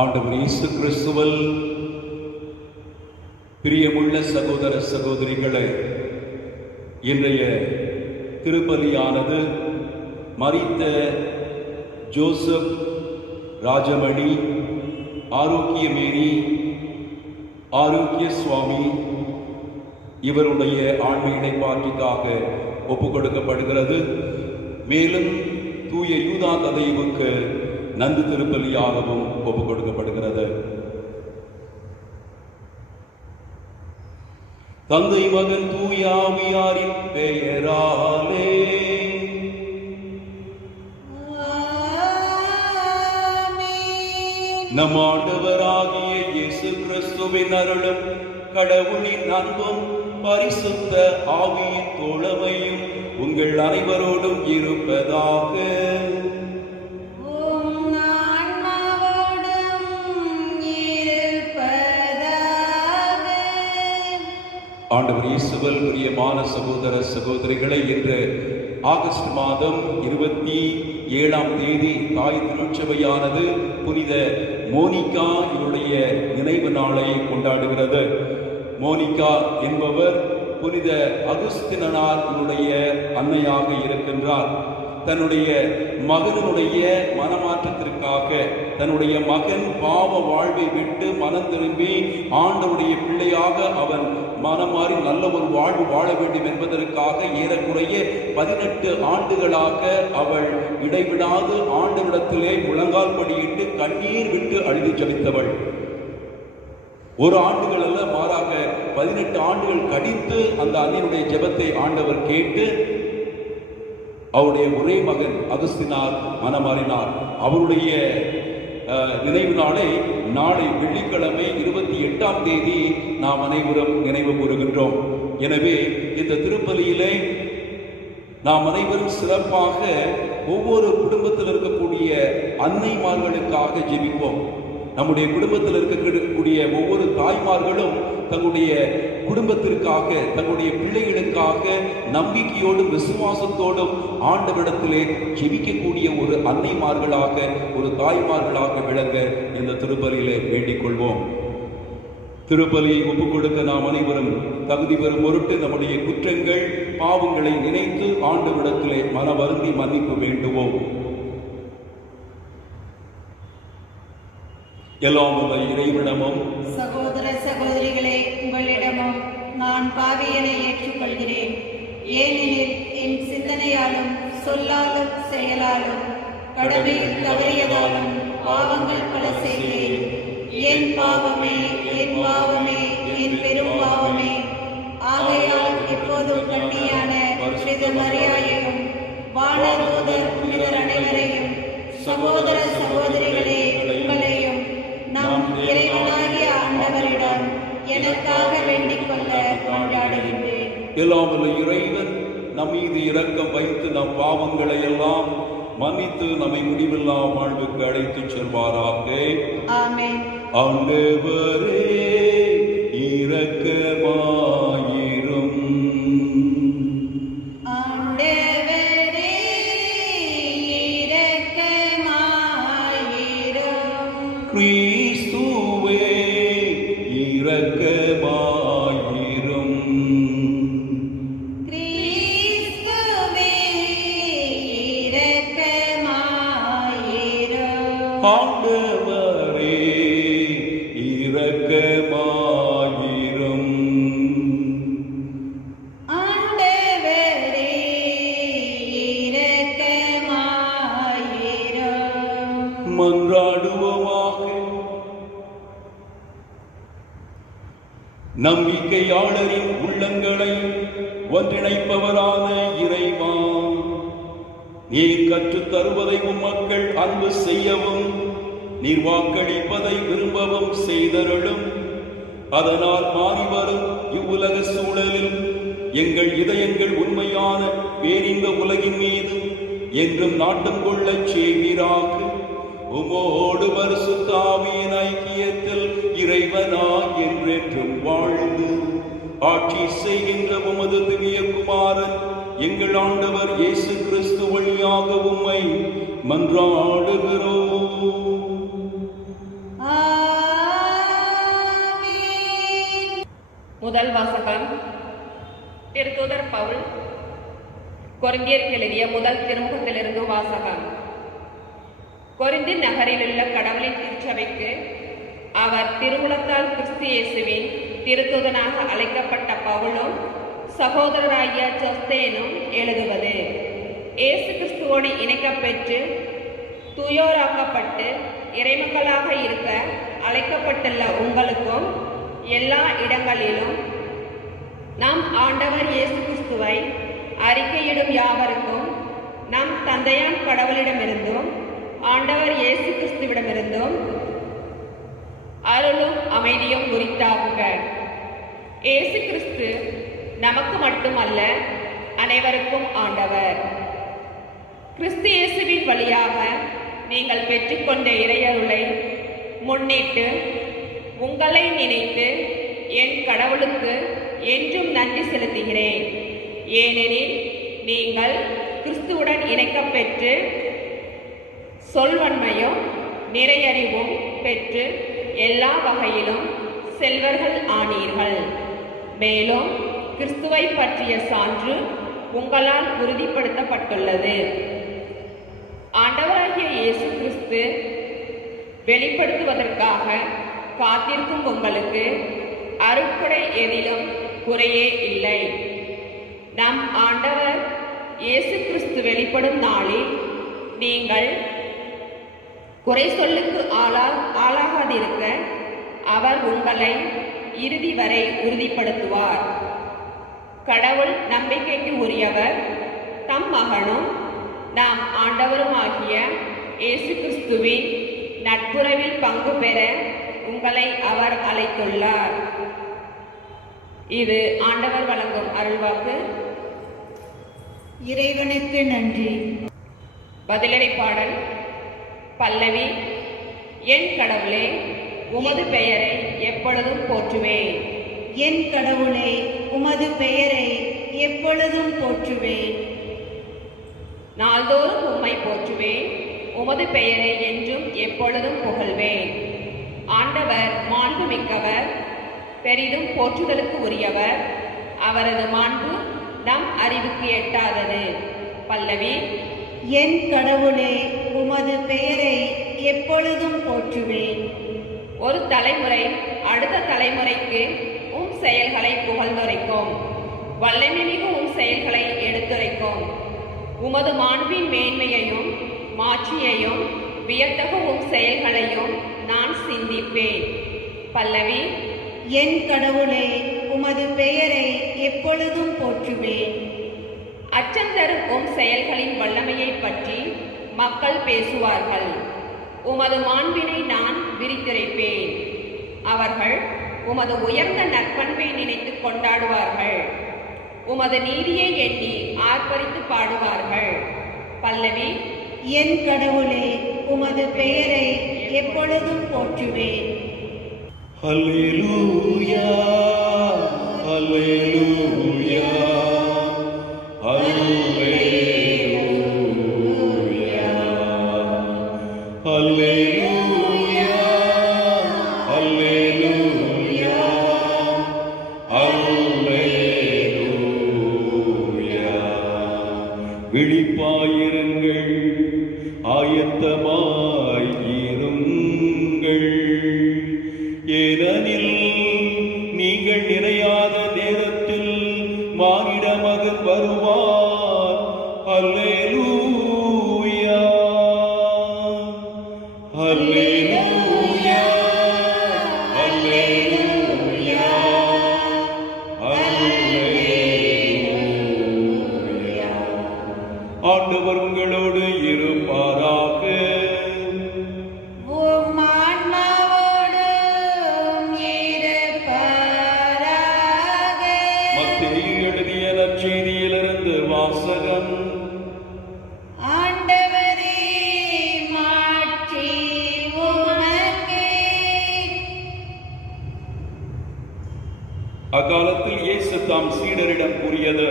ஆண்டவர் இயேசு கிறிஸ்துவில் பிரியமுள்ள சகோதர சகோதரிகளே, இன்றைய திருப்பலியானது மரித்த ஜோசப் ராஜமணி, ஆரோக்கியமேரி, ஆரோக்கிய சுவாமி இவருடைய ஆன்ம இடைப்பாற்றிற்காக ஒப்புக் கொடுக்கப்படுகிறது. மேலும் தூய யூதா ததைவுக்கு நந்து திருப்பலியாகவும் ஒப்புக் கொடுக்கப்படுகிறது. தந்தை மகன் தூய ஆவியாரின் பெயராலே நம் ஆண்டவராகிய இயேசு கிறிஸ்துவின் அருளும் கடவுளின் அன்பும் பரிசுத்த ஆவியின் தோழமையும் உங்கள் அனைவரோடும் இருப்பதாக. ஆண்டவர் இயேசுவில் பிரியமான சகோதர சகோதரிகளை, இன்று ஆகஸ்ட் மாதம் 27ஆம் தேதி தாய் திருச்சபையானது புனித மோனிகா இவருடைய நினைவு நாளை கொண்டாடுகிறது. மோனிகா என்பவர் புனித அகுஸ்தினார் இவருடைய அன்னையாக இருக்கின்றார். தன்னுடைய மகனுடைய மனமாற்றத்திற்காக, தன்னுடைய மகன் பாவ வாழ்வை விட்டு மனம் திரும்பி ஆண்டவருடைய பிள்ளையாக அவன் மனமாறி நல்ல ஒரு வாழ்வு வாழ வேண்டும் என்பதற்காக ஏறக்குறைய 18 ஆண்டுகளாக அவள் இடைவிடாது ஆண்டவரிடத்திலே முழங்கால் படியிட்டு கண்ணீர் விட்டு அழுது ஜெபித்தவள். ஒரு ஆண்டுகள் அல்ல, மாறாக 18 ஆண்டுகள் கழித்து அந்த அன்னையுடைய ஜெபத்தை ஆண்டவர் கேட்டு அவருடைய ஒரே மகன் அகஸ்தினார் மனமாறினார். அவருடைய நினைவு நாளை நாளை வெள்ளிக்கிழமை 28ஆம் தேதி நாம் அனைவரும் நினைவு கூறுகின்றோம். எனவே இந்த திருப்பலியிலே நாம் அனைவரும் சிறப்பாக ஒவ்வொரு குடும்பத்தில் இருக்கக்கூடிய அன்னைமார்களுக்காக ஜெபிப்போம். நம்முடைய குடும்பத்தில் இருக்கக்கூடிய ஒவ்வொரு தாய்மார்களும் தங்களுடைய குடும்பத்திற்காக, தங்களுடைய பிள்ளைகளுக்காக நம்பிக்கையோடும் விசுவாசத்தோடும் ஆண்டவரிடத்திலே ஜெபிக்கக்கூடிய ஒரு அன்னைமார்களாக, ஒரு தாய்மார்களாக விளங்க இந்த திருப்பலியிலே வேண்டிக் கொள்வோம். திருப்பலியை ஒப்புக் கொடுக்க நாம் அனைவரும் தகுதி பெறும் பொருட்டு நம்முடைய குற்றங்கள் பாவங்களை நினைத்து ஆண்டவரிடத்திலே மனவருந்தி மன்னிப்பு வேண்டுவோம். எல்லாம் உள்ள இறைவனிடமும் சகோதர சகோதரிகளே, உங்களிடமும் நான் பாவியனை ஏற்றுக்கொள்கிறேன். ஏனெனில் என் சிந்தனையாலும் சொல்லாலும் செயலாலும் கடமையில் தவறியதாலும் பாவங்கள் பல செய்தேன். என் பாவமே, என் பாவமே, என் பெரும் பாவமே. ஆகையால் எப்போதும் கண்ணியான புனித மரியாயையும் வானதூதர் புனிதர் அனைவரையும் சகோதர சகோதரிகளே உங்களையும் நம் இறைவனாகிய ஆண்டவரிடம் எனக்காக வேண்டிக் கொள்ள கொண்டாடுகின்றேன். எல்லாம் வல்ல இறைவன் நம் மீது இரக்கம் வைத்து நம் பாவங்களை எல்லாம் மன்னித்து நம்மை முடிவில்லா வாழ்வுக்கு அழைத்து செல்வாராக. ஆமென். ஆண்டவரே இரக்கமாயிரும். கிறிஸ்துவே இரக்கமாயிரும். கிறிஸ்துவே இரக்கமாயிரும். ஆண்டவரே இரக்கமாயிரும். ஆண்டவரே இரக்கமாயிரும். மன்றாடுவோமாக. நம்பிக்கையாளரின் உள்ளங்களை ஒன்றிணைப்பவரான இறைவா, நீர் கற்றுத் தருவதை மக்கள் அன்பு செய்யவும் நீர் வாக்களிப்பதை விரும்பவும் செய்தருளும். அதனால் மாறிவரும் இவ்வுலக சூழலில் எங்கள் இதயங்கள் உண்மையான பேரின்ப உலகின் மீது என்றும் நாட்டம் கொள்ளச் செய்வீராக. உமோடு பரிசுத்த ஆவியின் ஐக்கியத்தில் இறைவனாய் என்றென்றும் வாழ்ந்து ஆட்சி செய்கின்ற உமது திவ்ய குமாரன் எங்கள் ஆண்டவர் இயேசு கிறிஸ்து வழியாக உம்மை மன்றாடுகிறோம். முதல் வாசகம். திருத்தூதர் பவுல் கொரிந்தியருக்கு எழுதிய முதல் திருமுகத்திலிருந்து வாசகம். கொரிந்தி நகரிலுள்ள கடவுளின் திருச்சபைக்கு அவர் திருவுளத்தால் கிறிஸ்து இயேசுவின் திருத்தூதனாக அழைக்கப்பட்ட பவுலும் சகோதரராகிய சொஸ்தேனும் எழுதுவது. இயேசு கிறிஸ்துவோடு இணைக்கப்பெற்று தூயோராக்கப்பட்டு இறைமக்களாக இருக்க அழைக்கப்பட்டுள்ள உங்களுக்கும் எல்லா இடங்களிலும் நம் ஆண்டவர் இயேசு கிறிஸ்துவை அறிக்கையிடும் யாவருக்கும் நம் தந்தையான் கடவுளிடமிருந்தும் ஆண்டவர் இயேசு கிறிஸ்துவிடமிருந்தும் அருளும் அமைதியும் உரித்தாகுக. இயேசு கிறிஸ்து நமக்கு மட்டுமல்ல, அனைவருக்கும் ஆண்டவர். கிறிஸ்து இயேசுவின் வழியாக நீங்கள் பெற்றுக்கொண்ட இறையருளை முன்னிட்டு உங்களை நினைத்து என் கடவுளுக்கு என்றும் நன்றி செலுத்துகிறேன். ஏனெனில் நீங்கள் கிறிஸ்துவுடன் இணைக்கப்பெற்று சொல்வன்மையும் நிறையறிவும் பெற்று எல்லா வகையிலும் செல்வர்கள் ஆனீர்கள். மேலும் கிறிஸ்துவை பற்றிய சான்று உங்களால் உறுதிப்படுத்தப்பட்டுள்ளது. ஆண்டவராகிய இயேசு கிறிஸ்து வெளிப்படுத்துவதற்காக காத்திருக்கும் உங்களுக்கு அருட்கொடை எதிலும் குறையே இல்லை. நம் ஆண்டவர் இயேசு கிறிஸ்து வெளிப்படும் நாளில் நீங்கள் குறை சொல்லுக்கு ஆளாகாதிருக்க அவர் உங்களை இறுதி வரை உறுதிப்படுத்துவார். கடவுள் நம்பிக்கைக்கு உரியவர். தம் மகனும் நாம் ஆண்டவருமாகிய இயேசு கிறிஸ்துவின் நட்புறவில் பங்கு பெற உங்களை அவர் அழைத்துள்ளார். இது ஆண்டவர் வழங்கும் அருள்வாக்கு. இறைவனுக்கு நன்றி. பதிலடை பாடல். பல்லவி. என் கடவுளே, உமது பெயரை எப்பொழுதும் போற்றுவேன். என் கடவுளே, உமது பெயரை எப்பொழுதும் போற்றுவேன். நாள்தோறும் உம்மை போற்றுவேன். உமது பெயரை என்றும் எப்பொழுதும் புகழ்வேன். ஆண்டவர் மாண்புமிக்கவர், பெரிதும் போற்றுதலுக்கு உரியவர். அவரது மாண்பு நம் அறிவுக்கு எட்டாதது. பல்லவி. என் கடவுளே, உமது பெயரை எப்பொழுதும் போற்றுவேன். ஒரு தலைமுறை அடுத்த தலைமுறைக்கு உம் செயல்களை புகழ்ந்துரைக்கும். வல்லமைமிகு உம் செயல்களை எடுத்துரைக்கும். உமது மாண்பின் மேன்மையையும் மாட்சியையும் வியத்தகு உம் செயல்களையும் நான் சிந்திப்பேன். பல்லவி. என் கடவுளே, உமது பெயரை எப்பொழுதும் போற்றுவேன். அச்சந்தரும் உம் செயல்களின் வல்லமையை பற்றி மக்கள் பேசுவார்கள். உமது மாண்பினை நான் விரித்துரைப்பேன். அவர்கள் உமது உயர்ந்த நற்பண்பை நினைத்து கொண்டாடுவார்கள். உமது நீதியை எண்ணி ஆர்ப்பரித்து பாடுவார்கள். பல்லவி. என் கடவுளே, உமது பெயரை எப்பொழுதும் போற்றுவேன். அல்லேலூயா, அல்லேலூயா, அல்லேலூயா, அல்லேலூயா, அல்லேலூயா, அல்லேலூயா. விழிப்பாயிருங்கள், ஆயத்தமாய் இருங்கள். ஏனெனில் நீங்கள் நிறையாத நேரத்தில் மானிட மகன் வருவார். அல்லேலூயா, அல்லேலூயா, அல்லேலூயா, அல்லேலூயா. ஆண்டவர் உங்களோடு இருப்பாராக. உம் ஆன்மாவோடும் இருப்பாராக. மத்தேயு எழுதிய நற்செய்தியிலிருந்து வாசகம். ஆண்டவரே, மாட்சி உமக்கே. அக்காலத்தில் இயேசு தாம் சீடரிடம் கூறியது: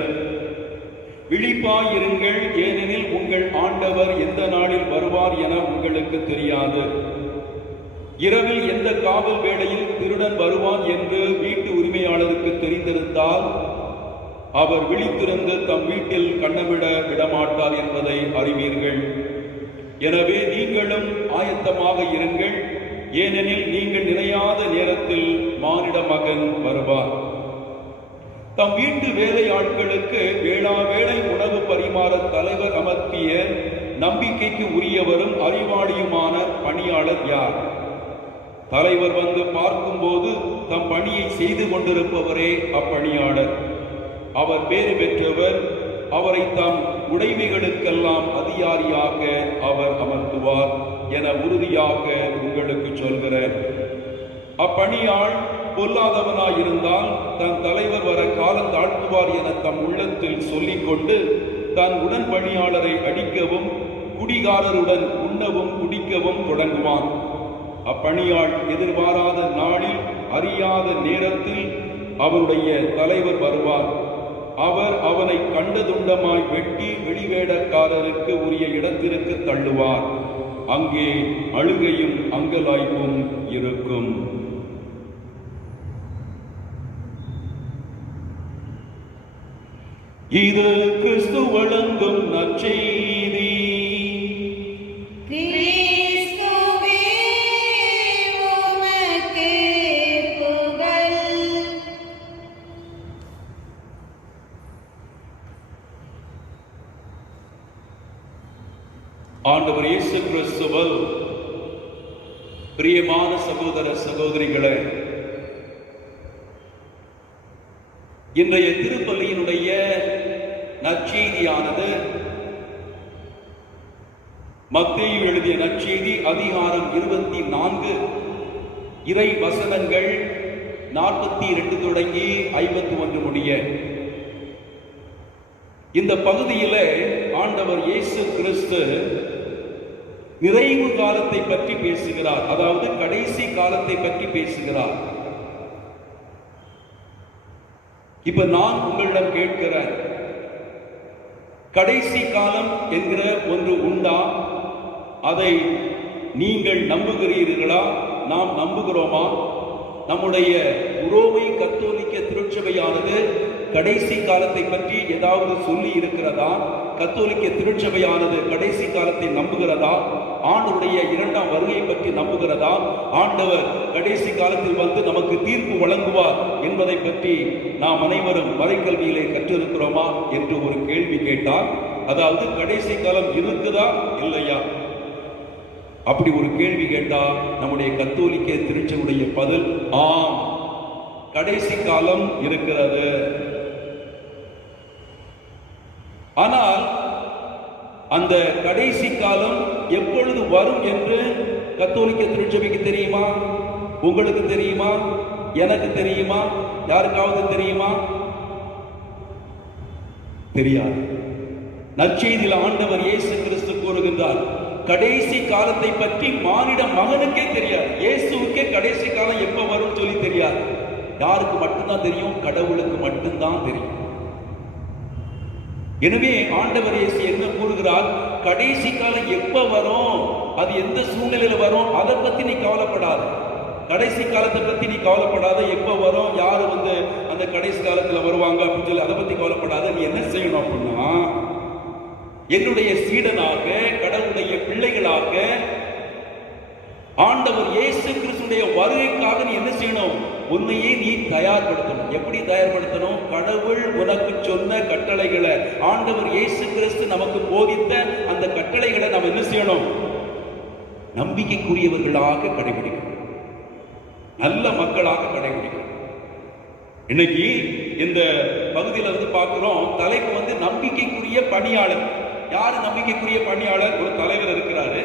விழிப்பாயிருங்கள், ஏனெனில் உங்கள் ஆண்டவர் எந்த நாளில் வருவார் என உங்களுக்கு தெரியாது. இரவில் எந்த காவல் வேளையில் திருடன் வருவான் என்று வீட்டு உரிமையாளருக்கு தெரிந்திருந்தால் அவர் விழித்திருந்து தம் வீட்டில் கண்ணமிட விடமாட்டார் என்பதை அறிவீர்கள். எனவே நீங்களும் ஆயத்தமாக இருங்கள், ஏனெனில் நீங்கள் நினையாத நேரத்தில் மானிட மகன் வருவார். தம் வீட்டு வேலையாட்களுக்கு வேளா உணவு பரிமாற தலைவர் அமர்த்திய நம்பிக்கைக்கு உரியவரும் அறிவாளியுமான பணியாளர் யார்? தலைவர் வந்து பார்க்கும்போது தம் பணியை செய்து கொண்டிருப்பவரே அப்பணியாளர். அவர் பேறு பெற்றவர். அவரை தம் உடைமைகளுக்கெல்லாம் அதிகாரியாக அவர் அமர்த்துவார் என உறுதியாக உங்களுக்கு சொல்கிறேன். அப்பணியாள் பொல்லாதவனாயிருந்தால் தன் தலைவர் வர காலம் தாழ்த்துவார் என தம் உள்ளத்தில் சொல்லிக்கொண்டு தன் உடன் பணியாளரை அடிக்கவும் குடிகாரருடன் உண்ணவும் குடிக்கவும் தொடங்குவான். அப்பணியாள் எதிர்பாராத நாளில் அறியாத நேரத்தில் அவருடைய தலைவர் வருவார். அவர் அவனை கண்டதுண்டமாய் வெட்டி வெளிவேடக்காரருக்கு உரிய இடத்திற்கு தள்ளுவார். அங்கே அழுகையும் அங்கலாய்ப்பும் இருக்கும். இது கிறிஸ்து வழங்கும் நற்செய்தி. கிறிஸ்துவே, உமக்கே புகழ். ஆண்டவர் இயேசு கிறிஸ்துவில் பிரியமான சகோதர சகோதரிகளே, இன்றைய திருப்பலியினுடைய நற்செய்தியானது மத்தேயு எழுதிய நற்செய்தி அதிகாரம் 24 இறை வசனங்கள் 42 தொடங்கி 51 முடிய. இந்த பகுதியிலே ஆண்டவர் இயேசு கிறிஸ்து நிறைவு காலத்தை பற்றி பேசுகிறார். அதாவது கடைசி காலத்தை பற்றி பேசுகிறார். இப்ப நான் உங்களிடம் கேட்கிறேன், கடைசி காலம் என்கிற ஒன்று உண்டா? அதை நீங்கள் நம்புகிறீர்களா? நாம் நம்புகிறோமா? நம்முடைய உரோமை கத்தோலிக்க திருச்சபையானது கடைசி காலத்தை பற்றி ஏதாவது சொல்லி இருக்கிறதா? கத்தோலிக்க திருச்சபையானது கடைசி காலத்தை நம்புகிறதா? ஆண்டவருடைய இரண்டாம் வருகை பற்றி நம்புகிறதா? ஆண்டவர் கடைசி காலத்தில் வந்து நமக்கு தீர்ப்பு வழங்குவார் என்பதை பற்றி நாம் அனைவரும் மறைக்கல்வியிலே கற்றிருக்கிறோமா என்று ஒரு கேள்வி கேட்டால், அதாவது கடைசி காலம் இருக்குதா இல்லையா? அப்படி ஒரு கேள்வி கேட்டால் நம்முடைய கத்தோலிக்க திருச்சபையுடைய பதில் ஆம், கடைசி காலம் இருக்கிறது. ஆனால் அந்த கடைசி காலம் எப்பொழுது வரும் என்று கத்தோலிக்க திருச்சபைக்கு தெரியுமா? உங்களுக்கு தெரியுமா? எனக்கு தெரியுமா? யாருக்காவது தெரியுமா? தெரியாது. நற்செய்தியில் ஆண்டவர் இயேசு கிறிஸ்து கூறுகின்றார், கடைசி காலத்தை பற்றி மானிட மகனுக்கே தெரியாது. இயேசுவுக்கே கடைசி காலம் எப்ப வரும் சொல்லி தெரியாது. யாருக்கு மட்டும்தான் தெரியும்? கடவுளுக்கு மட்டும்தான் தெரியும். எனவே ஆண்டவர் இயேசு என்ன கூறுகிறார்? கடைசி காலம் எப்ப வரும், அது எந்த சூழ்நிலையில வரும், அதை பத்தி நீ கவலைப்படாத. கடைசி காலத்தை பத்தி நீ கவலைப்படாத. எப்ப வரும், யாரு வந்து அந்த கடைசி காலத்துல வருவாங்க அப்படின்னு சொல்லி அதை பத்தி கவலைப்படாத. நீ என்ன செய்யணும் அப்படின்னா, என்னுடைய சீடனாக, கடவுளுடைய பிள்ளைகளாக, ஆண்டவர் இயேசு கிறிஸ்துடைய வருகைக்காக நீ என்ன செய்யணும்? உன்னையே நீ தயார்படுத்தணும். எப்படி தயார்படுத்தணும்? கடவுள் உனக்கு சொன்ன கட்டளைகளை, ஆண்டவர் இயேசு கிறிஸ்து நமக்கு போதித்த அந்த கட்டளைகளை நாம் என்ன செய்யணும்? நம்பிக்கைக்குரியவர்களாக கடைபிடிக்கணும், நல்ல மக்களாக கடைபிடிக்கணும். இன்னைக்கு இந்த பகுதியில் வந்து பார்க்கிறோம், தலைப்பு வந்து நம்பிக்கைக்குரிய பணியாளர். யாரு நம்பிக்கைக்குரிய பணியாளர்? ஒரு தலைவர் இருக்கிறாரு.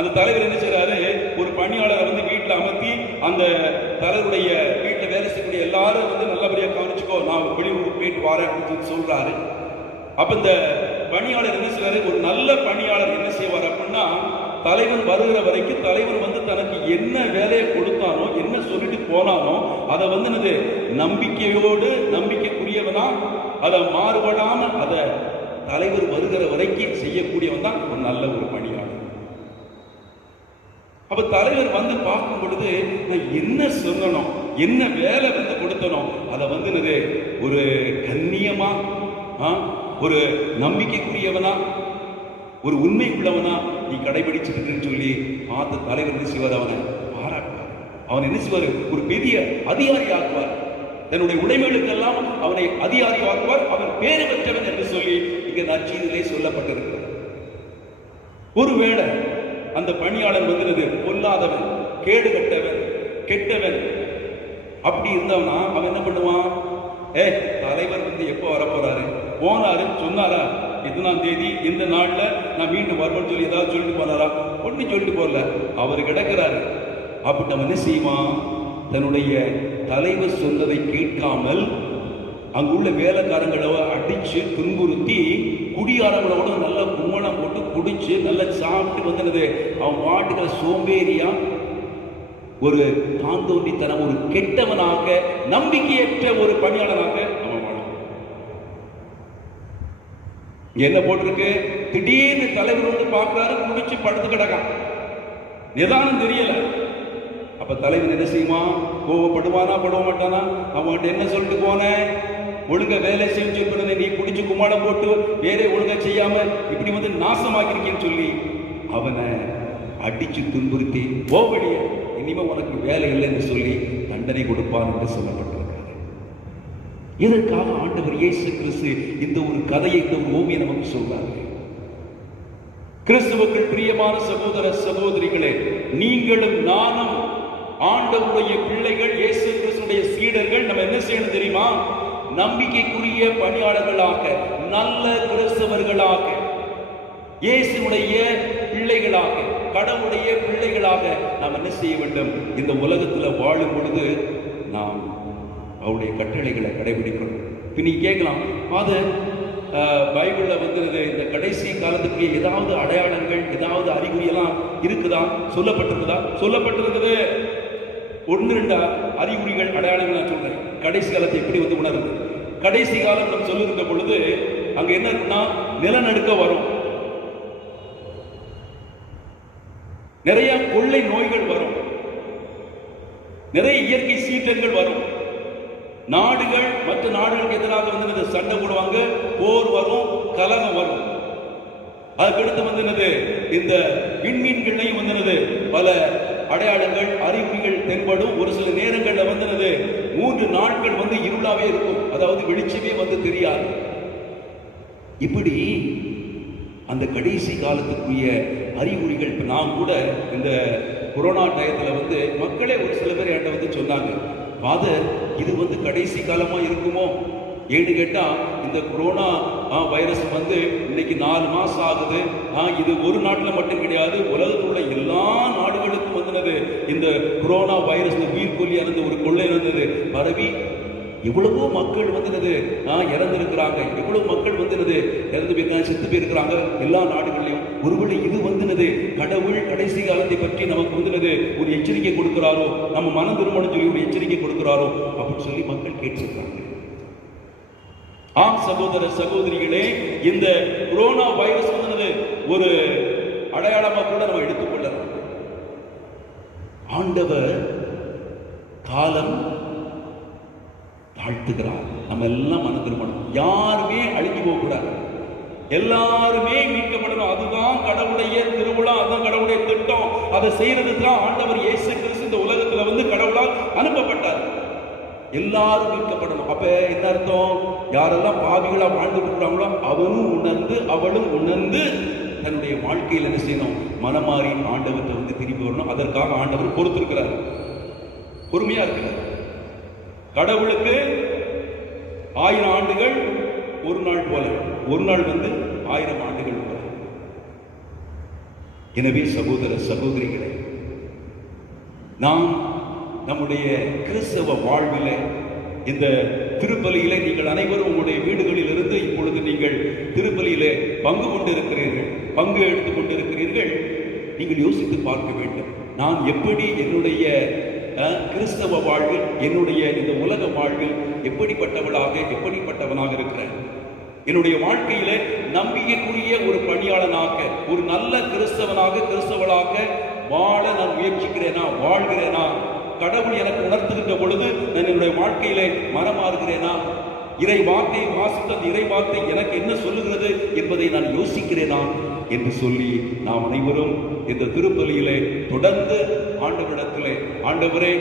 அந்த தலைவர் என்ன செய்யறாரு? ஒரு பணியாளரை வந்து வீட்டில் அமர்த்தி அந்த தலைவருடைய வீட்டில் வேலை செய்யக்கூடிய எல்லாரும் வந்து நல்லபடியாக கவனிச்சுக்கோ, நான் வாரேன் அப்படின்னு சொல்றாரு. அப்ப இந்த பணியாளர் என்ன செய்வாரு? ஒரு நல்ல பணியாளர் என்ன செய்வார் அப்படின்னா, தலைவன் வருகிற வரைக்கும் தலைவன் வந்து தனக்கு என்ன வேலையை கொடுத்தானோ, என்ன சொல்லிட்டு போனானோ, அதை வந்து என்னது நம்பிக்கையோடு, நம்பிக்கைக்குரியவனா, அதை மாறுபடாம அதை தலைவர் வருகிற வரைக்கும் செய்யக்கூடியவன் தான் ஒரு நல்ல ஒரு பணியாளர். அப்ப தலைவர் வந்து பார்க்கும் பொழுது நான் என்ன சொல்லணும், என்ன வேலை வந்து கொடுத்தனும், அதை வந்து என்னது ஒரு கண்ணியமா, ஒரு நம்பிக்கைக்குரியவனா, ஒரு உண்மை உள்ளவனா நீ கடைபிடிச்சுட்டு சொல்லி பார்த்த தலைவர் என்ன செய்வார்? அவனை பாராட்டுவார். அவன் என்ன செய்வார்? ஒரு பெரிய அதிகாரி ஆக்குவார். தன்னுடைய உடைமைகளுக்கெல்லாம் அவனை அதிகாரி ஆக்குவார். அவன் பேறு பெற்றவன் என்று சொல்லி இங்க நற்செய்தியிலே சொல்லப்பட்டிருக்கிறது. ஒருவேளை அந்த பணியாளர் வந்து பொல்லாதவன், கேடு கட்டவன், கெட்டவன் அப்படி இருந்தவனா அவன் என்ன பண்ணுவான்? தலைவர் வந்து எப்போ வரப்போறாரு, போனாரு, சொன்னாரா இத்தனாம் தேதி இந்த நாள்ல நான் மீண்டும் வருவேன்னு சொல்லி ஏதாவது சொல்லிட்டு போனாரா? ஒன்னும் சொல்லிட்டு போகல. அவர் கிடக்கிறாரு. அப்படி அவன் என்ன செய்வான்? தன்னுடைய தலைவர் சொன்னதை கேட்காமல் அங்குள்ள வேலைக்காரங்களை அடிச்சு துன்புறுத்தி குடியாரங்களோட நல்ல கும்மணம் போட்டு குடிச்சு நல்லா சாப்பிட்டு வந்தது அவன் பாட்டுகளை சோம்பேறியா, ஒரு தாந்தோண்டித்தனம், ஒரு கெட்டவனாக, நம்பிக்கையற்ற ஒரு பணியாளராக அவன் வாழ. என்ன போட்டிருக்கு? திடீர்னு தலைவர் வந்து பார்க்கிறாரு, குடிச்சு படுத்து கிடக்கான், நிதானம் தெரியல. அப்ப தலைவர் என்ன செய்வான்? கோவப்படுவானா படுவ மாட்டானா? அவன்கிட்ட என்ன சொல்லிட்டு போன? ஒழுங்க வேலை செஞ்சு நீ குடிச்சு கும்மாடம் போட்டு வேலை ஒழுங்கா செய்யாம இப்படி வந்து நாசமாக்கிருக்கேன்னு சொல்லி அவனை அடிச்சு துன்புறுத்தி போவடிய இனிமே உனக்கு வேலை இல்லைன்னு சொல்லி தண்டனை கொடுப்பான் என்று சொல்லப்பட்டிருக்கிறது. இதற்காக ஆண்டவர் இயேசு கிறிஸ்து இந்த ஒரு கதையை, இந்த ஒரு ஓவியை நமக்கு சொல்றாரு. கிறிஸ்துவுக்குள் பிரியமான சகோதர சகோதரிகளே, நீங்களும் நானும் ஆண்டவருடைய பிள்ளைகள், இயேசு கிறிஸ்துடைய சீடர்கள். நம்ம என்ன செய்யணும் தெரியுமா? நம்பிக்கைக்குரிய பணியாளர்களாக, நல்ல கிறிஸ்தவர்களாக, இயேசுடைய பிள்ளைகளாக, கடவுளுடைய பிள்ளைகளாக நாம் என்ன செய்ய வேண்டும்? இந்த உலகத்தில் வாழும் பொழுது நாம் அவருடைய கட்டளைகளை கடைபிடிக்கணும். இப்ப நீ கேட்கலாம், அது பைபிள்ல வந்து இந்த கடைசி காலத்துக்கு ஏதாவது அடையாளங்கள், ஏதாவது அறிகுறியெல்லாம் இருக்குதா? சொல்லப்பட்டிருக்குதா? சொல்லப்பட்டிருக்குது. 1-2 அறிகுறிகள், அடையாளங்கள் நான் சொல்றேன். கடைசி காலத்தை எப்படி வந்து உணருது? கடைசி காலம் நம்ம சொல்லிருக்க பொழுது அங்க என்ன இருக்குன்னா, நிலநடுக்க வரும், நிறைய கொள்ளை நோய்கள் வரும், நிறைய இயற்கை சீற்றங்கள் வரும், நாடுகள் மற்ற நாடுகளுக்கு எதிராக வந்து சண்டை போடுவாங்க, போர் வரும், கலகம் வரும். அதுக்கடுத்து வந்து இந்த விண்மீன்களையும் வந்து பல அடையாளங்கள், அறிகுறிகள் தென்படும். ஒரு சில நேரங்களில் வந்து 3 நாட்கள் வந்து இருளாவே இருக்கும், அதாவது வெளிச்சமே வந்து தெரியாது. இப்படி அந்த கடைசி காலத்துக்குரிய அறிகுறிகள். இப்ப நான் கூட இந்த கொரோனா டயத்துல வந்து மக்களே ஒரு சில பேர் என்கிட்ட வந்து சொன்னாங்க, ஃபாதர் இது வந்து கடைசி காலமா இருக்குமோ? ஏன்னு கேட்டா இந்த கொரோனா வைரஸ் வந்து இன்னைக்கு 4 மாசம் ஆகுது. இது ஒரு நாட்டில் மட்டும் கிடையாது, உலகத்தில் உள்ள எல்லா நாடுகளுக்கும் வந்தது இந்த கொரோனா வைரஸ், உயிர்கொல்லியானது, ஒரு கொள்ளை இருந்தது பரவி எவ்வளவோ மக்கள் வந்து இறந்திருக்கிறாங்க, எவ்வளவு மக்கள் வந்து இறந்து போயிருக்காங்க, செத்து போயிருக்கிறாங்க எல்லா நாடுகளிலும். ஒருவேளை இது வந்து கடவுள் கடைசி காலத்தை பற்றி நமக்கு வந்து ஒரு எச்சரிக்கை கொடுக்கிறாரோ, நம்ம மனம் திருமணம் சொல்லி ஒரு எச்சரிக்கை கொடுக்கிறாரோ அப்படின்னு சொல்லி மக்கள் கேட்டிருக்காங்க. ஆம் சகோதர சகோதரிகளே, இந்த கொரோனா வைரஸ் வந்து ஒரு அடையாளமா கூட நம்ம எடுத்துக்கொள்ளலாம். ஆண்டவர் காலம் தாழ்த்துகிறார். நம்ம எல்லாம் மனம் திரும்பணும், யாருமே அழிஞ்சு போக கூடாது, எல்லாருமே மீட்கப்படணும். அதுதான் கடவுளுடைய திருவிழா, அதுதான் கடவுளுடைய திட்டம். அதை செய்யறதுக்கு தான் ஆண்டவர் இயேசு கிறிஸ்து இந்த உலகத்துல வந்து கடவுளால் அனுப்பப்பட்டார். எல்லாரும் மீட்கப்படணும். அப்ப என்ன அர்த்தம்? யாரெல்லாம் பாவிகளா வாழ்ந்துட்டு இருக்கிறாங்களோ அவனும் உணர்ந்து, அவளும் உணர்ந்து தன்னுடைய வாழ்க்கையில் என்ன செய்யணும்? மனமாறி ஆண்டவர்கிட்ட வந்து திரும்பி வரணும். அதற்காக ஆண்டவர் பொறுத்திருக்கிறார், பொறுமையா இருக்கிறார். கடவுளுக்கு 1000 ஆண்டுகள் ஒரு நாள் போல, ஒரு நாள் வந்து 1000 ஆண்டுகள் போல. எனவே சகோதர சகோதரிகளே, நாம் நம்முடைய கிறிஸ்தவ வாழ்வில் இந்த திருப்பலியிலே நீங்கள் அனைவரும் உங்களுடைய வீடுகளில் இருந்து இப்பொழுது நீங்கள் திருப்பலியிலே பங்கு கொண்டிருக்கிறீர்கள், பங்கு எடுத்துக் கொண்டிருக்கிறீர்கள். நீங்கள் யோசித்து பார்க்க வேண்டும், நான் எப்படி என்னுடைய கிறிஸ்தவ வாழ்வில், என்னுடைய இந்த உலக வாழ்வில் எப்படிப்பட்டவனாக இருக்கிறேன்? என்னுடைய வாழ்க்கையிலே நம்பிக்கைக்குரிய ஒரு பணியாளனாக, ஒரு நல்ல கிறிஸ்தவளாக வாழ நான் முயற்சிக்கிறேனா, வாழ்கிறேனா? கடவுள் எனக்கு உணர்த்துகின்ற பொழுது நான் என்னுடைய வாழ்க்கையிலே மனமாறுகிறேனா? இறை வார்த்தையை வாசித்த அந்த இறை வார்த்தை எனக்கு என்ன சொல்லுகிறது என்பதை நான் யோசிக்கிறேனா என்று சொல்லி நாம் அனைவரும் இந்த திருப்பலியிலே தொடர்ந்து ஆண்டவரிடத்திலே, ஆண்டவரே,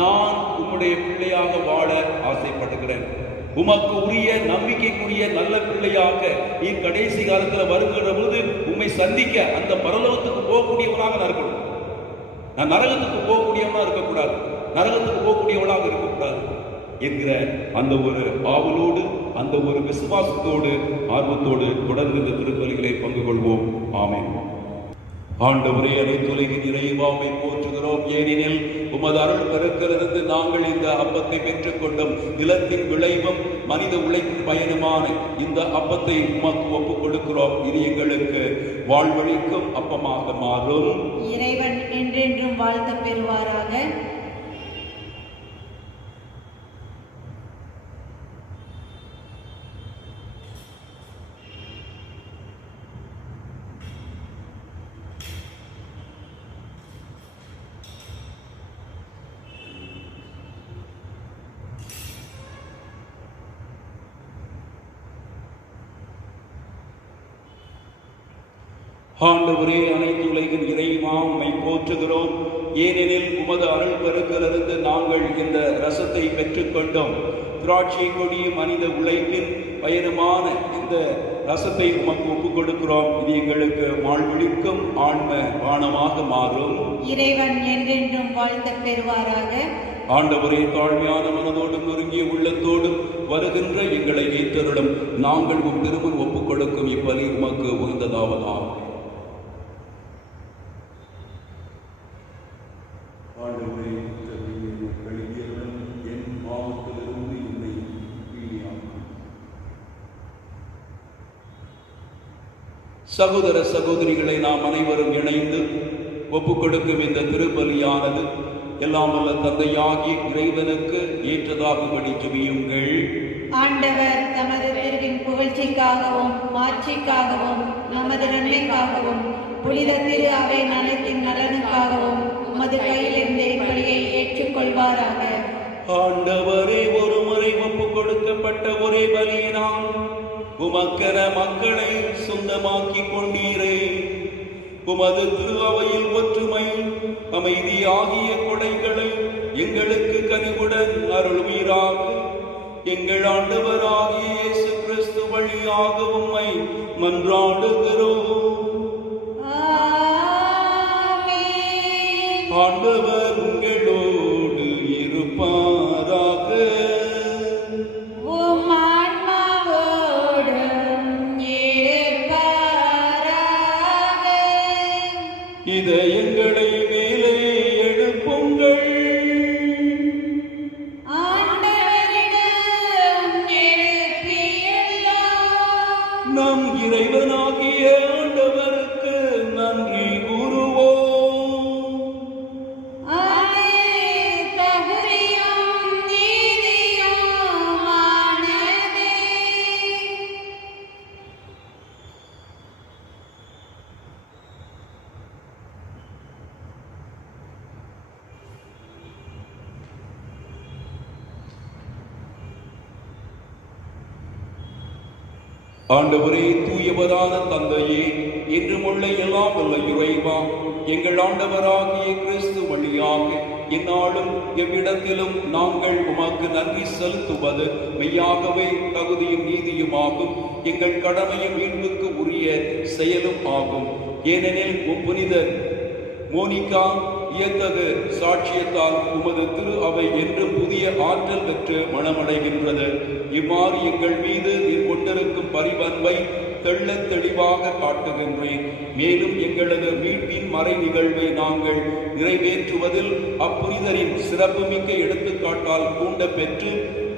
நான் உம்முடைய பிள்ளையாக வாழ ஆசைப்படுகிறேன், உமக்கு உரிய நம்பிக்கைக்குரிய நல்ல பிள்ளையாக நீ கடைசி காலத்தில் வருகிற பொழுது உம்மை சந்திக்க அந்த பரலோகத்துக்கு போகக்கூடியவனாக நான் இருக்கணும். நான் நரகத்துக்கு போகக்கூடியவனா இருக்கக்கூடாது, நரகத்துக்கு போகக்கூடியவனாக இருக்கக்கூடாது என்கிற அந்த ஒரு ஆவலோடு, அந்த ஒரு விசுவாசத்தோடு, ஆர்வத்தோடு தொடர்ந்து இந்த திருப்பலிகளை பங்கு கொள்வோம். ஆமென். ஆண்டவரே, அனைத்துலகின் இறைவாவை போற்றுகிறோம். ஏனெனில் உமது அருள் பெருக்கிலிருந்து நாங்கள் இந்த அப்பத்தை பெற்றுக் கொண்டோம். நிலத்தின் விளைவும் மனித உழைப்பின் பயனுமான இந்த அப்பத்தை உமக்கு ஒப்புக் கொடுக்கிறோம். இது எங்களுக்கு வாழ்வழிக்கும் அப்பமாக மாறும். இறைவன் என்றென்றும் வாழ்த்த பெறுவாராக. ஆண்டவரே, அனைத்து உலகின் இறைவா, உம்மை போற்றுகிறோம். ஏனெனில் உமது அருள் பெருக்கிலிருந்து நாங்கள் இந்த ரசத்தை பெற்றுக்கொண்டோம். திராட்சை கொடி மனித உழைப்பின் பயனுமான இந்த ரசத்தை உமக்கு ஒப்புக் கொடுக்கிறோம். இது எங்களுக்கு வாழ்வழிக்கும் ஆன்ம பானமாக மாறும். இறைவன் என்றென்றும் வாழ்த்த பெறுவாராக. ஆண்டவரே, தாழ்மையான மனதோடும் நொறுங்கிய உள்ளத்தோடும் வருகின்ற எங்களை ஏற்றருளும். நாங்கள் உம் திருமுன் ஒப்புக் கொடுக்கும் இப்பலி உமக்கு உகந்ததாவதாம். சகோதர சகோதரிகளை, நாம் அனைவரும் இணைந்து ஒப்புக் கொடுக்கும் இந்த திருப்பலியானது எல்லாம் வல்ல தந்தையாகிய இறைவனுக்கு ஏற்றதாகும்படி ஜெபியுங்கள். ஆண்டவர் தமது திருவின் புகழ்ச்சிக்காகவும் மாட்சிக்காகவும் நமது நன்மைக்காகவும் புனித திரு அவை நலத்தின் நலனுக்காகவும் உமது கையிலிருந்து இப்பலியை ஏற்றுக்கொள்வாராக. ஆண்டவரே, ஒரு முறை ஒப்புக் கொடுக்கப்பட்ட ஒரே பலியினால் உமக்கென மக்களை சொந்தமாக்கி கொண்டீரே. உமது திரு அவையில் ஒற்றுமை, அமைதி ஆகிய கொடைகளை எங்களுக்கு கனிவுடன் அருள்வீராக. எங்கள் ஆண்டவராகிய இயேசு கிறிஸ்து வழியாக உம்மை மன்றாடுகிறோம். ஆமென். ஆண்டவர் உங்களோடு இருப்பாராக. உம் ஆன்மாவோடும் இருப்பாராக. இதயங்களை மேலே எழுப்புங்கள். ஆண்டவரிடம் எழுப்பியுள்ளோம். நம் இறைவனாகிய ஆண்டவருக்கு நன்றி கூறுவோம். அது தகுதியும் நீதியுமானதே. ஆண்டவரே, தூயவரான தந்தையே, என்றும் உள்ள எல்லாம் வல்ல இறைவா, எங்கள் ஆண்டவராகிய கிறிஸ்து வழியாக இந்நாளும் எவ்விடத்திலும் நாங்கள் உமக்கு நன்றி செலுத்துவது மெய்யாகவே தகுதியும் நீதியுமாகும். எங்கள் கடமையும் மீட்புக்கு உரிய செயலும் ஆகும். ஏனெனில் புனிதர் மோனிகா இயத்தகு சாட்சியத்தால் உமது திரு அவை என்றும் புதிய ஆற்றல் பெற்று மனமடைகின்றது. இவ்வாறு எங்கள் மீது நீர் கொண்டிருக்கும் பரிவன்பை தெள்ளத் தெளிவாக காட்டுகின்றேன். மேலும் எங்களது மீட்பின் மறை நிகழ்வை நாங்கள் நிறைவேற்றுவதில் அப்புனிதரின் சிறப்புமிக்க எடுத்துக்காட்டால் தூண்ட பெற்று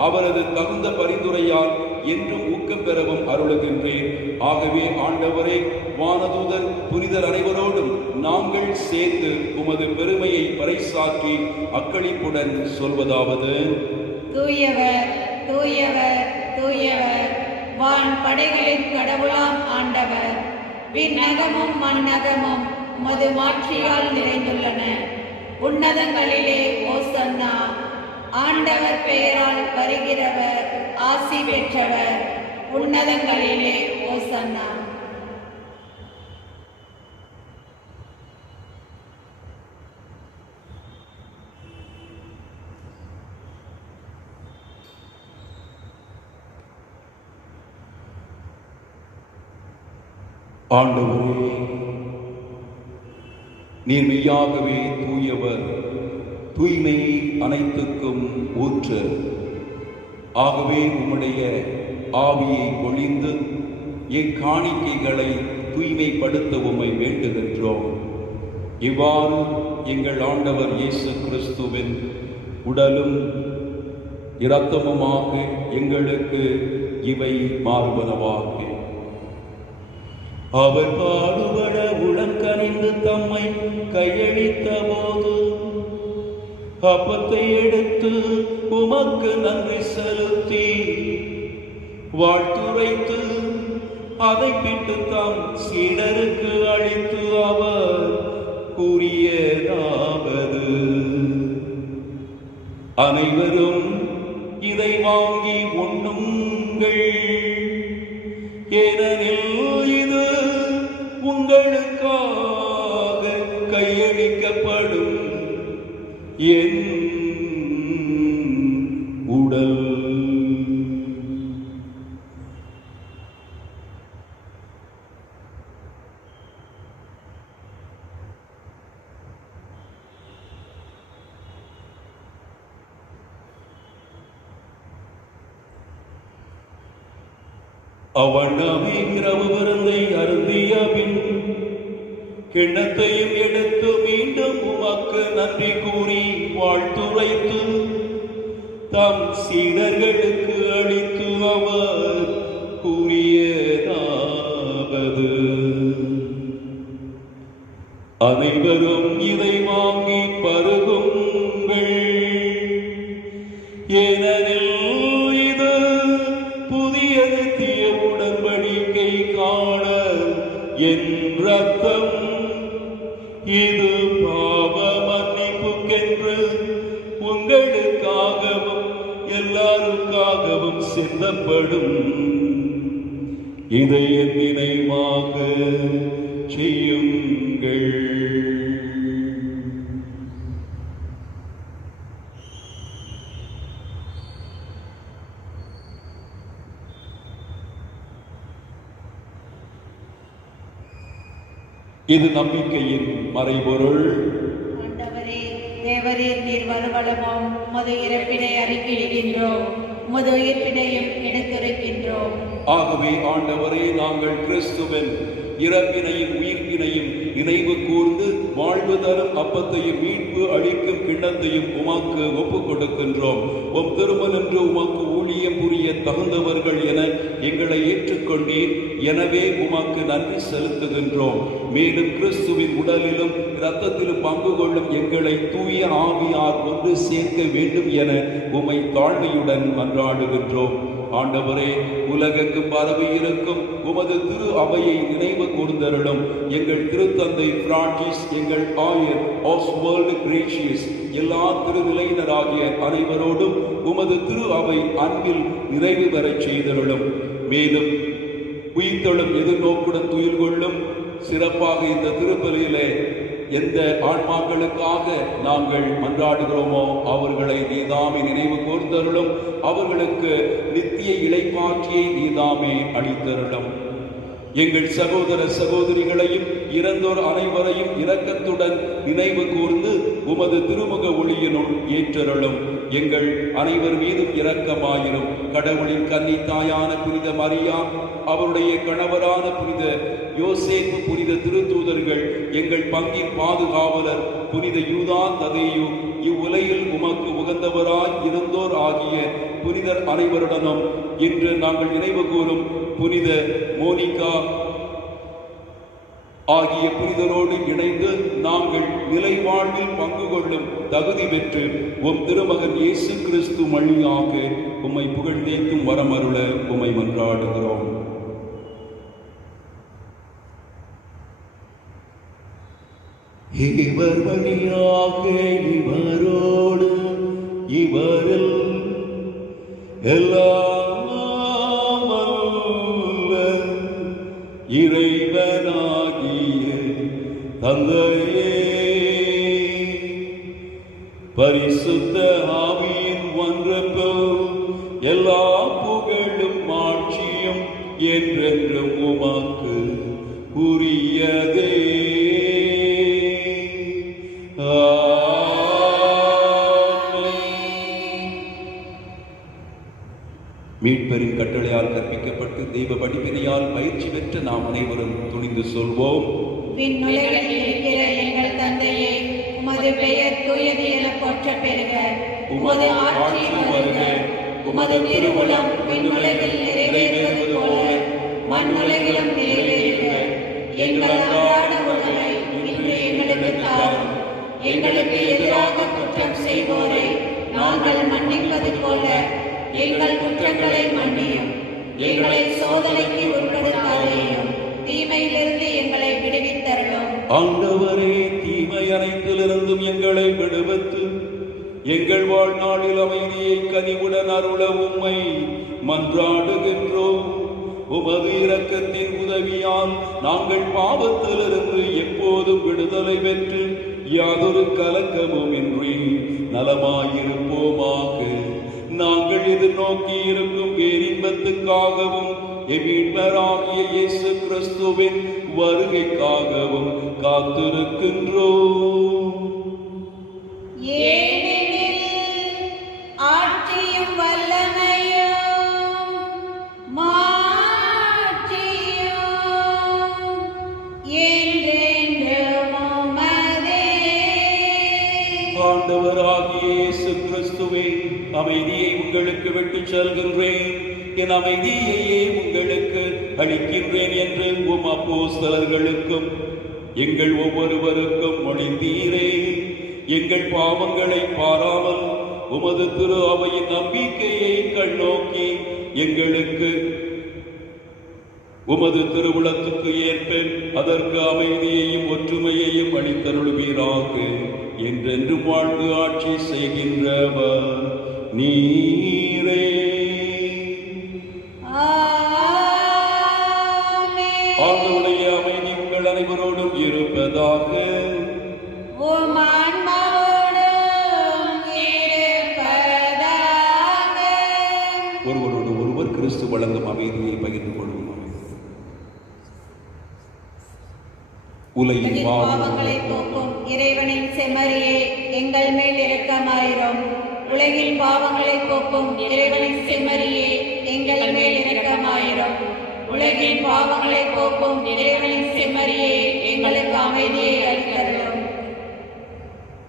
அவரது தகுந்த பரிந்துரையால் என்றும் ஊக்கம் பெறவும் அருளுகின்றேன். ஆகவே ஆண்டவரே, வானதூதர் புனிதர் அனைவரோடும் நாங்கள் சேர்ந்து உமது பெருமையை பறைசாற்றி அக்களிப்புடன் சொல்வதாவது: தூயவர், தூயவர், தூயவர், வான் படைகளின் கடவுளாம் ஆண்டவர். விண்ணகமும் மண்ணகமும் உமது மாட்சியால் நிறைந்துள்ளன. உன்னதங்களிலே ஓசன்னா. ஆண்டவர் பெயரால் வருகிறவர் ஆசி பெற்றவர். உன்னதங்களிலே ஓசன்னா. ஆண்டவரே, நீர் மெய்யாகவே தூயவர், தூய்மை அனைத்துக்கும் ஊற்று. ஆகவே உம்முடைய ஆவியை பொழிந்து எக்காணிக்கைகளை தூய்மைப்படுத்த உம்மை வேண்டுகின்றோம். இவ்வாறு எங்கள் ஆண்டவர் இயேசு கிறிஸ்துவின் உடலும் இரத்தமுமாக எங்களுக்கு இவை மாறுவனவாக. அவர் பாடுபட உளங்கனிந்து தம்மை கையளித்த போது அப்பத்தை எடுத்து உமக்கு நன்றி செலுத்தி வாழ்த்துரைத்து அதை பிட்டு தம் சீடருக்கு அளித்து அவர் கூறியதாவது: அனைவரும் இதை வாங்கி உண்ணுங்கள், ஏனெனில் இது உங்களுக்காக கையளிக்கப்படும் என் உடல். அவனமே இரவு விருந்தை அருந்திய பின் கிண்ணத்தையும் எடுத்து மீண்டும் உமக்கு நன்றி கூறி வாழ்த்துரைத்து தம் சீடர்களுக்கு அளித்து அவர் கூறியதாவது: அனைவரும் இதை வாங்கி பருகுங்கள், ஏனெனில் இது புதிய நித்திய உடன்படிக்கை காண என் இரத்தம். இது பாவ மன்னிப்புக்கென்று உங்களுக்காகவும் எல்லாருக்காகவும் சிந்தப்படும். இதை என் நினைவாக செய்யுங்கள். இது நம்பிக்கையின் மறைபொருள். ஆண்டவரே, தேவரீர் நீர் வருவளமும் உமது இறப்பினை அறிக்கையிடுகின்றோம், உமது உயிர்ப்பினையும் எடுத்துரைக்கின்றோம். ஆகவே ஆண்டவரே, நாங்கள் கிறிஸ்துவின் இறப்பினையும் உயிர்ப்பினையும் நினைவு கூர்ந்து வாழ்வு தரும் அப்பத்தையும் மீட்பு அளிக்கும் கிண்ணத்தையும் உமக்கு ஒப்புக் கொடுக்கின்றோம். உம் திருமணன்று உமக்கு ஊழியம் புரிய தகுந்தவர்கள் என எங்களை ஏற்றுக்கொண்டீர். எனவே உமக்கு நன்றி செலுத்துகின்றோம். மேலும் கிறிஸ்துவின் உடலிலும் இரத்தத்திலும் பங்கு கொள்ளும் எங்களை தூய ஆவியார் ஒன்று சேர்க்க வேண்டும் என உம்மை தாழ்மையுடன் மன்றாடுகின்றோம். ஆண்டவரே, உலகெங்கும் பரவி இருக்கும் உமது திரு அவையை நினைவு கூர்ந்தருளும். எங்கள் திருத்தந்தை பிரான்சிஸ், எங்கள் ஆயர் ஆஸ்வால்டு கிரேஷியஸ், எல்லா திருநிலையினராகிய அனைவரோடும் உமது திரு அவை அன்பில் நிறைவு பெறச் செய்தருளும். மேலும் உயிர்த்தெழும் எதிர்நோக்குடன் துயில் கொள்ளும் சிறப்பாக இந்த திருப்பலியிலே எந்த ஆன்மாக்களுக்காக நாங்கள் மன்றாடுகிறோமோ அவர்களை நீதாமே நினைவு கூர்ந்தருளும். அவர்களுக்கு நித்திய இளைப்பாற்றியை நீதாமே அளித்தருளும். எங்கள் சகோதர சகோதரிகளையும் இறந்தோர் அனைவரையும் இரக்கத்துடன் நினைவு கூர்ந்து உமது திருமுக ஒளியினுள் ஏற்றருளும். எங்கள் அனைவர் மீதும் இரக்கமாயிரும். கடவுளின் கன்னி தாயான புனித மரியா, அவருடைய கணவரான புனித யோசேப்பு, புனித திருத்தூதர்கள், எங்கள் பங்கின் பாதுகாவலர் புனித யூதா ததேயு, இவ்வுலகில் உமக்கு உகந்தவராய் இருந்தோர் ஆகிய புனிதர் அனைவருடனும் இன்று நாங்கள் நினைவு கூறும் புனித மோனிகா ஆகிய புனிதரோடு இணைந்து நாங்கள் நிலை வாழ்வில் பங்கு கொள்ளும் தகுதி பெற்று உம் திருமகன் இயேசு கிறிஸ்து வழியாக உம்மை புகழ்ந்தேத்தும் வரமருள உம்மை மன்றாடுகிறோம். இவர் வழியாக இவரோடு இவரில் எல்லாம் வல்ல இறைவனாகிய தந்தையே, பரிசுத்த ஆவியின் ஒன்றப்பில் எல்லா புகழும் ஆட்சியும் என்றென்றும் உமக்கு உரியதே. மீட்பரின் கட்டளையால் கற்பிக்கப்பட்டு தெய்வ படிப்பினையால் பயிற்சி பெற்ற நாம் அனைவரும் துணிந்து சொல்வோம். விண்ணுலகில் இருக்கிற எங்கள் தந்தையே, உமது பெயர் தூயது என போற்றப் பெறுக. உமது ஆட்சி வருக. உமது திருவுளம் விண்ணுலகில் நிறைவேறுவது போல மண்ணுலகிலும் நிறைவேறுக. எங்கள் அன்றாட உணவை இன்று எங்களுக்கு தாரும். எங்களுக்கு எதிராக குற்றம் செய்வோரை நாங்கள் மன்னிப்பது போல எங்கள் குற்றங்களை மன்னியும். எங்களை சோதனைக்கு உட்படுத்தாதேயும், தீமையிலிருந்து எங்களை விடுவித்தருளும். ஆண்டவரே, தீமை அனைத்திலிருந்தும் எங்களை விடுவித்து எங்கள் வாழ்நாளில் அமைதியை கனிவுடன் அருள உம்மை மன்றாடுகின்றோம். உமது இரக்கத்தின் உதவியால் நாங்கள் பாவத்திலிருந்து எப்போதும் விடுதலை பெற்று யாதொரு கலக்கமும் இன்றி நலமாயிருப்போமாக. நாங்கள் எதிர்நோக்கி இருக்கும் பேரின்பத்துக்காகவும் மீட்பராகிய இயேசு கிறிஸ்துவின் வருகைக்காகவும் காத்திருக்கின்றோம். ஏனெனில் ஆட்சியும் வல்லமையும் மாட்சியும் என்றென்றும் உமதே. ஆண்டவராகிய இயேசு கிறிஸ்துவே, அமைதியை உங்களுக்கு விட்டுச் செல்கின்றேன், என் அமைதியையே உங்களுக்கு அளிக்கின்றேன் என்று உம் அப்போஸ்தலர்களுக்கும் எங்கள் ஒவ்வொருவருக்கும் மொழிந்தீரே. எங்கள் பாவங்களை பாராமல் உமது திரு அவையின் நம்பிக்கையை கண்ணோக்கி எங்களுக்கு உமது திருவுளத்துக்கு ஏற்ப அதற்கு அமைதியையும் ஒற்றுமையையும் அளித்தருள்வீராக. என்றென்றும் வாழ்ந்து ஆட்சி செய்கின்றவர் நீரே. ஆண்டவருடைய அமைதி உங்கள் அனைவரோடும் இருப்பதாக. உம் ஆன்மாவோடும் இருப்பதாக. ஒருவரோடு ஒருவர் கிறிஸ்து வழங்கும் அமைதியை பகிர்ந்து கொள்வோம். உலகின் பாவங்களை போக்கும் இறைவனின் செம்மறியே, எங்கள் மேல் இரக்கமாயிரும். உலகின் பாவங்களை போக்கும் இறைவனின் செம்மறியே, எங்கள் மேல் இரக்கமாயிரும். உலகின் பாவங்களை போக்கும் இறைவனின் செம்மறியே, எங்களுக்கு அமைதியை அளித்தருளும்.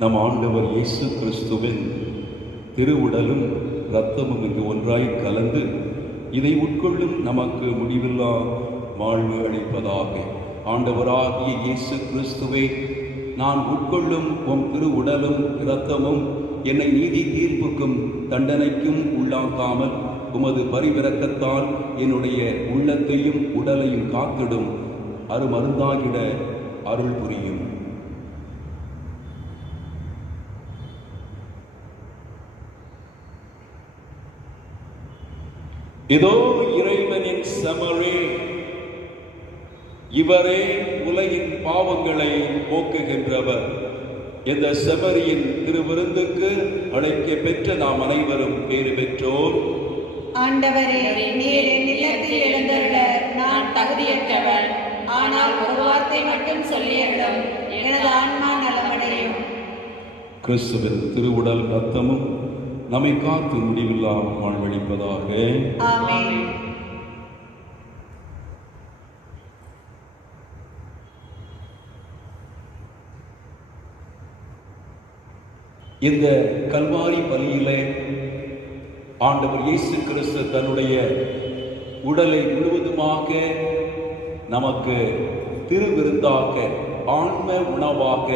நம் ஆண்டவர் இயேசு கிறிஸ்துவின் திருவுடலும் இரத்தமும் இங்கு ஒன்றாய் கலந்து இதை உட்கொள்ளும் நமக்கு முடிவில்லா வாழ்வு அளிப்பதாக. ஆண்டவராகிய இயேசு கிறிஸ்துவே, நான் உட்கொள்ளும் உம் திருவுடலும் இரத்தமும் என்னை நீதி தீர்ப்புக்கும் தண்டனைக்கும் உள்ளாக்காமல் உமது பரிவிரக்கத்தால் என்னுடைய உள்ளத்தையும் உடலையும் காத்திடும் அருமருந்தாகிட அருள் புரியும். இதோ இறைவனின் செம்மறே, இவரே உலகின் பாவங்களை போக்குகின்றவர். இந்த செம்மறியின் திருவிருந்துக்கு அழைக்க பெற்ற நாம் அனைவரும் பேறு பெற்றோர். ஆண்டவரே, நீர் என் இல்லத்தில் எழுந்தருள நான் தகுதியற்றவன். ஆனால் ஒரு வார்த்தை மட்டும் சொல்லியருளும், எனது ஆன்மா நலமடையும். கிறிஸ்துவின் திருவுடல் இரத்தமும் நம்மை காத்து முடிவில்லாமல் வாழ்வளிப்பதாக. ஆமென். இந்த கல்வாரி பலியிலே ஆண்டவர் இயேசு கிறிஸ்து தன்னுடைய உடலை முழுவதுமாக நமக்கு திருவிருந்தாக, ஆன்ம உணவாக,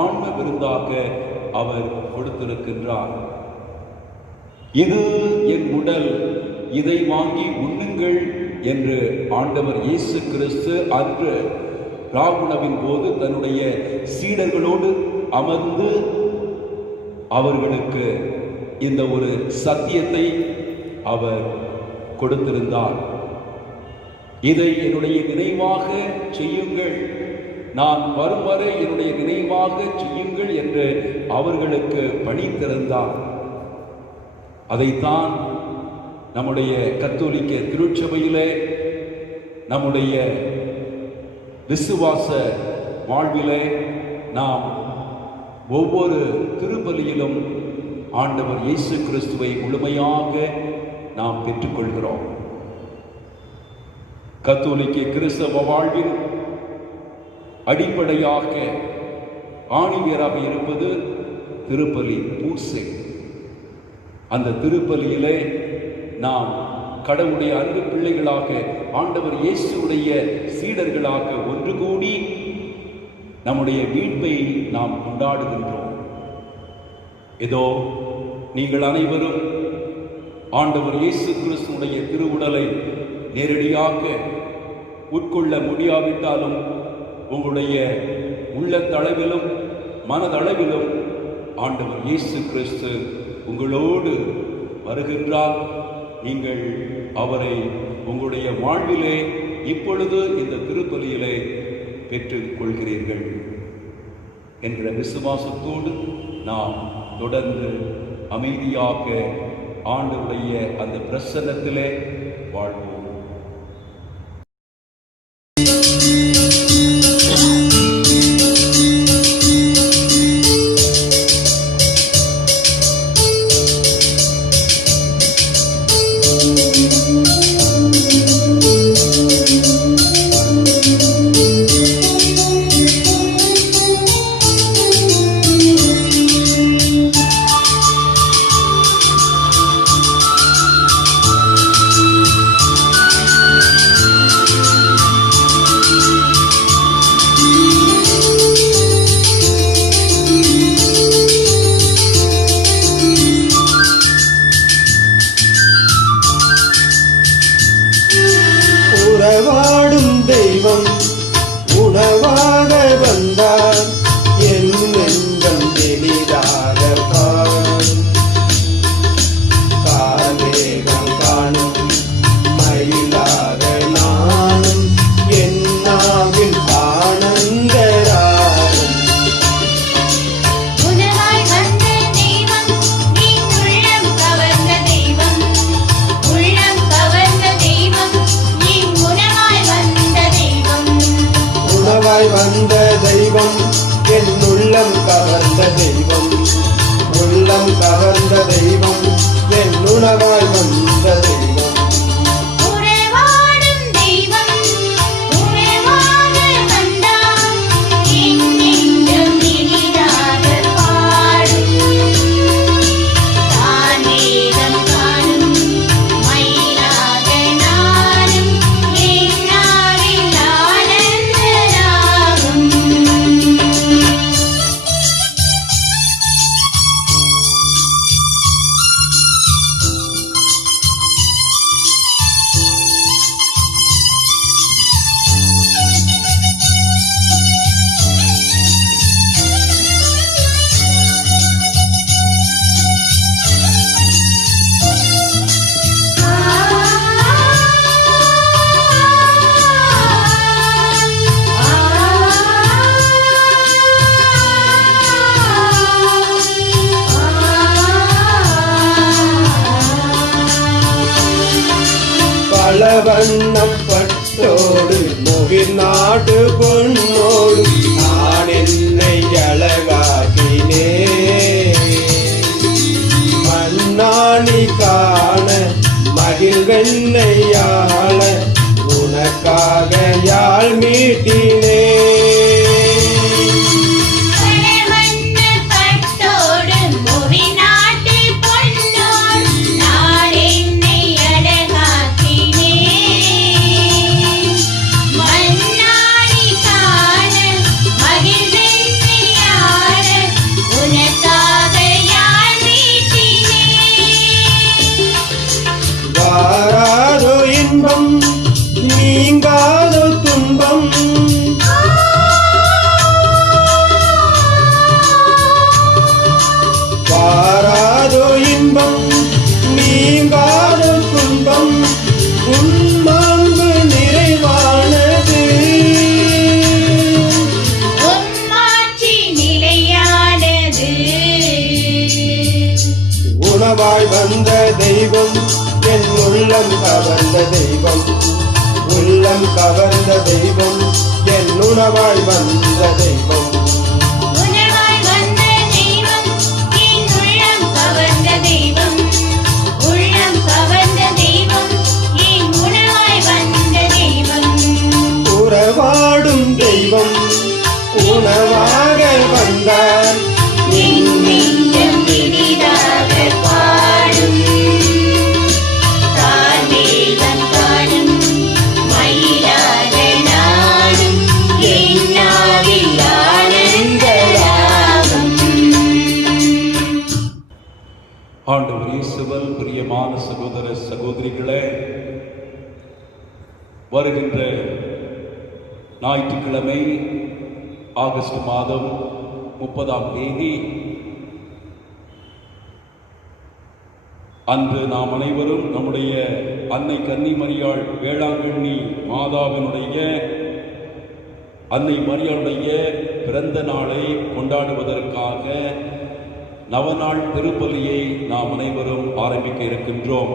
ஆன்ம விருந்தாக அவர் கொடுத்திருக்கின்றார். இது என் உடல், இதை வாங்கி உண்ணுங்கள் என்று ஆண்டவர் இயேசு கிறிஸ்து அன்று ராவுணவின் போது தன்னுடைய சீடர்களோடு அமர்ந்து அவர்களுக்கு இந்த ஒரு சத்தியத்தை அவர் கொடுத்திருந்தார். இதை என்னுடைய நினைவாக செய்யுங்கள், நான் வரும் வரை என்னுடைய நினைவாக செய்யுங்கள் என்று அவர்களுக்கு பணித்திருந்தார். அதைத்தான் நம்முடைய கத்தோலிக்க திருச்சபையிலே, நம்முடைய விசுவாச வாழ்விலே நாம் ஒவ்வொரு திருப்பலியிலும் ஆண்டவர் இயேசு கிறிஸ்துவை முழுமையாக நாம் பெற்றுக்கொள்கிறோம். கத்தோலிக்க கிறிஸ்தவ வாழ்வின் அடிப்படையாக ஆணிவேராக இருப்பது திருப்பலி பூசை. அந்த திருப்பலியிலே நாம் கடவுளுடைய அன்பு பிள்ளைகளாக, ஆண்டவர் இயேசுடைய சீடர்களாக ஒன்று கூடி நம்முடைய மீட்பை நாம் கொண்டாடுகின்றோம். இதோ நீங்கள் அனைவரும் ஆண்டவர் இயேசு கிறிஸ்துடைய திருவுடலை நேரடியாக உட்கொள்ள முடியாவிட்டாலும் உங்களுடைய உள்ளத்தளவிலும் மனதளவிலும் ஆண்டவர் இயேசு கிறிஸ்து உங்களோடு வருகின்றார். நீங்கள் அவரை உங்களுடைய வாழ்விலே இப்பொழுது இந்த திருப்பலியிலே பெற்றுக் கொள்கிறீர்கள் என்ற விசுவாசத்தோடு நாம் தொடர்ந்து அமைதியாக ஆண்டவருடைய அந்த பிரசன்னத்திலே வாழ்வோம். உறவாடும் தெய்வம் உணவாக வந்தார், என் நெஞ்சம் எளிதாக காலேகம் காணும் மயிலாக நானும் என் நாவில் ஆனந்தராகும். உணவாய் வந்த தெய்வம், நீ உள்ளம் கவர்ந்த தெய்வம், உள்ளம் கவர்ந்த தெய்வம், நீ உணவாய் வந்த தெய்வம். உணவாய் வந்த தெய்வம், என் உள்ளம் கவர்ந்த தெய்வம், உள்ளம் கவர்ந்த தெய்வம், என் உணவாய் வந்த தெய்வம். உறவாடும் தெய்வம் உணவாக வந்தார், என் நெஞ்சம் இனிதாக பாடும். தானேகம் காணும் மயிலாக நானும் என் நாவில் ஆனந்தராகும். பலவண்ணம் பட்டோடு முகில் நாடு பொன்னோடு நான் என்னை அழகாக்கினே. மண்ணாணி காண மகிழ்வெண்ணையாள உனக்காக யாழ் மீட்டினே. பலவண்ண பட்டோடு கவர்ந்த தெய்வம், உள்ளம் கவர்ந்த தெய்வம், என் உணவாய் வந்த தெய்வம். உணவாய் வந்த தெய்வம், என் உள்ளம் கவர்ந்த தெய்வம், உள்ளம் கவர்ந்த தெய்வம், என் உணவாய் வந்த தெய்வம். உறவாடும் தெய்வம் உணவாக வந்தார், என் நெஞ்சம் இனிதாக பாடும், தார்மீகம் காணும், மயிலாக நாடும், என் நாவில் ஆனந்த ராகம். ஆண்டவர் இயேசுவில் பிரியமான சகோதர சகோதரிகளே, வருகின்ற ஞாயிற்றுக்கிழமை ஆகஸ்ட் மாதம் 30ஆம் தேதி அன்று நாம் அனைவரும் நம்முடைய அன்னை கன்னிமரியாள் வேளாங்கண்ணி மாதாவினுடைய அன்னை மரியாளுடைய பிறந்த நாளை கொண்டாடுவதற்காக நவநாள் திருப்பலியை நாம் அனைவரும் ஆரம்பிக்க இருக்கின்றோம்.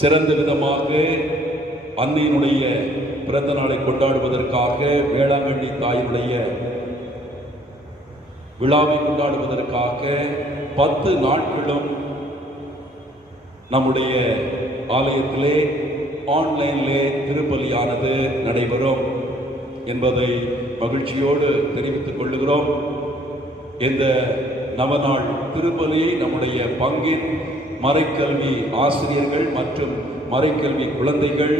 சிறந்த விதமாக அன்னையினுடைய பிறந்த நாளை கொண்டாடுவதற்காக வேளாங்கண்ணி தாயினுடைய விழாவை கொண்டாடுவதற்காக 10 நாட்களும் நம்முடைய ஆலயத்திலே ஆன்லைனிலே திருப்பலியானது நடைபெறும் என்பதை மகிழ்ச்சியோடு தெரிவித்துக் கொள்ளுகிறோம். இந்த நவநாள் திருப்பலியை நம்முடைய பங்கின் மறைக்கல்வி ஆசிரியர்கள் மற்றும் மறைக்கல்வி குழந்தைகள்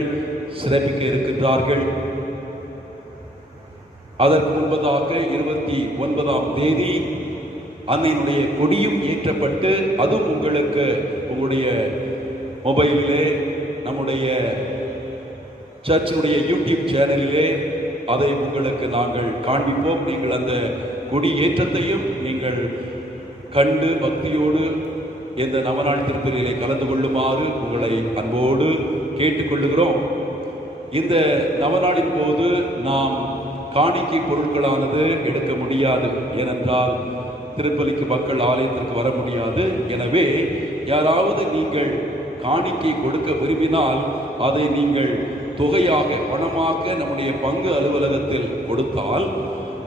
சிறப்பிக்க இருக்கின்றார்கள். அதற்கு முன்பதாக 29ஆம் தேதி அன்னையினுடைய கொடியும் ஏற்றப்பட்டு அதுவும் உங்களுக்கு உங்களுடைய மொபைலிலே நம்முடைய சர்ச்சினுடைய யூடியூப் சேனலிலே அதை உங்களுக்கு நாங்கள் காண்பிப்போம். நீங்கள் அந்த கொடி ஏற்றத்தையும் நீங்கள் கண்டு பக்தியோடு இந்த நவநாள் திருப்பலியிலே கலந்து கொள்ளுமாறு உங்களை அன்போடு கேட்டுக்கொள்ளுகிறோம். இந்த நவநாளின் போது நாம் காணிக்கை பொருட்களானது எடுக்க முடியாது. ஏனென்றால் திருப்பலிக்கு மக்கள் ஆலயத்திற்கு வர முடியாது. எனவே யாராவது நீங்கள் காணிக்கை கொடுக்க விரும்பினால் அதை நீங்கள் தொகையாக பணமாக நம்முடைய பங்கு அலுவலகத்தில் கொடுத்தால்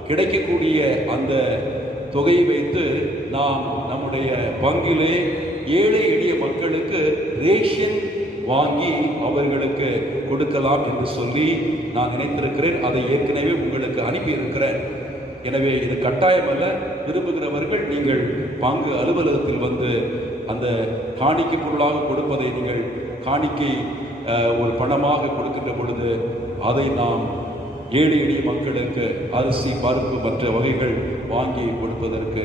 கிடைக்கக்கூடிய அந்த தொகையை வைத்து நாம் நம்முடைய பங்கிலே ஏழை எளிய மக்களுக்கு ரேஷன் வாங்கி அவர்களுக்கு கொடுக்கலாம் என்று சொல்லி நான் நினைத்திருக்கிறேன். அதை ஏற்கனவே உங்களுக்கு அனுப்பியிருக்கிறேன். எனவே இது கட்டாயமல்ல. விரும்புகிறவர்கள் நீங்கள் பங்கு அலுவலகத்தில் வந்து அந்த காணிக்கை பொருளாக கொடுப்பதை நீங்கள் காணிக்கை ஒரு பணமாக கொடுக்கின்ற பொழுது அதை நாம் ஏழை எளிய மக்களுக்கு அரிசி பருப்பு மற்ற வகைகள் வாங்கி கொடுப்பதற்கு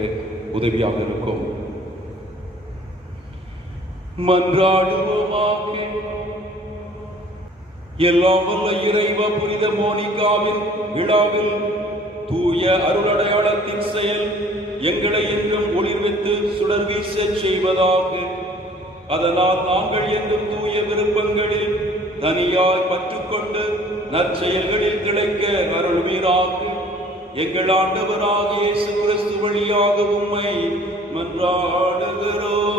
உதவியாக இருக்கும். மன்றாடுவோமாக. எல்லாம் வல்ல இறைவா, புனித மோனிகாவின் விழாவில் தூய அருளடையாளத்தின் செயல் எங்களை என்றும் ஒளிர்வித்து சுடர் வீச செய்வதாக. அதனால் நாங்கள் என்றும் தூய விருப்பங்களில் தனியாய் பற்றுக்கொண்டு நற்செயல்களில் கிடைக்க அருள்வீராக. எங்கள் ஆண்டவராக இயேசு கிறிஸ்து வழியாக உம்மை மன்றாடுகிறோம்.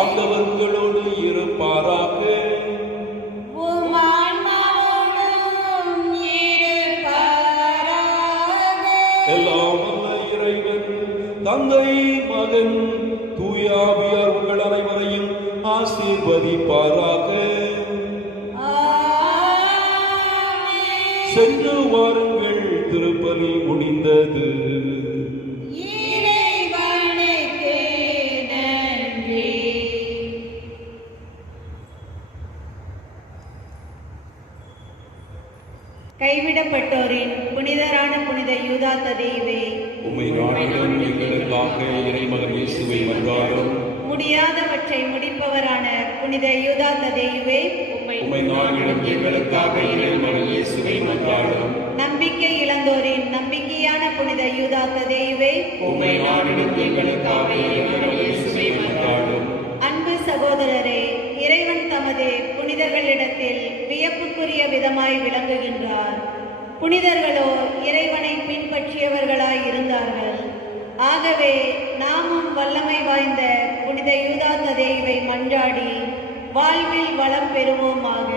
ஆண்டவர் உங்களோடு இருப்பாராக. உம் ஆன்மாவோடும் இருப்பாராக. எல்லாம் வல்ல இறைவன் தந்தை, மகன், தூய ஆவியார் உங்கள் அனைவரையும் ஆசீர்வதிப்பாராக. சென்று வாருங்கள், திருப்பலி முடிந்தது. இறைவனுக்கு நன்றி. கைவிடப்பட்டோரின் புனிதரான புனித யூதா ததேயுவே, உம்மை நாடிடும் எங்களுக்காக இறைமகன் இயேசுவை மன்றாடும். முடியாதவற்றை முடிப்பவரான புனித யூதா ததேயுவே, உம்மை நாடிடும் எங்களுக்காக இறைமகன் இயேசுவை மன்றாடும். நம்பிக்கை இழந்தோரின் நம்பிக்கையான புனித யூதா ததேயுவே, உம்மை நாடிடும் எங்களுக்காக இறைமகன் இயேசுவை மன்றாடும். அன்பு சகோதரரே, இறைவன் தமது புனிதர்களிடத்தில் வியப்புக்குரிய விதமாய் விளங்குகின்றார். புனிதர்களோ இறைவனை பின்பற்றியவர்களாய் இருந்தார்கள். ஆகவே வாய்ந்த புனித யூதா ததேயுவை மன்றாடி வாழ்வில் வளம் பெறுவோமாக.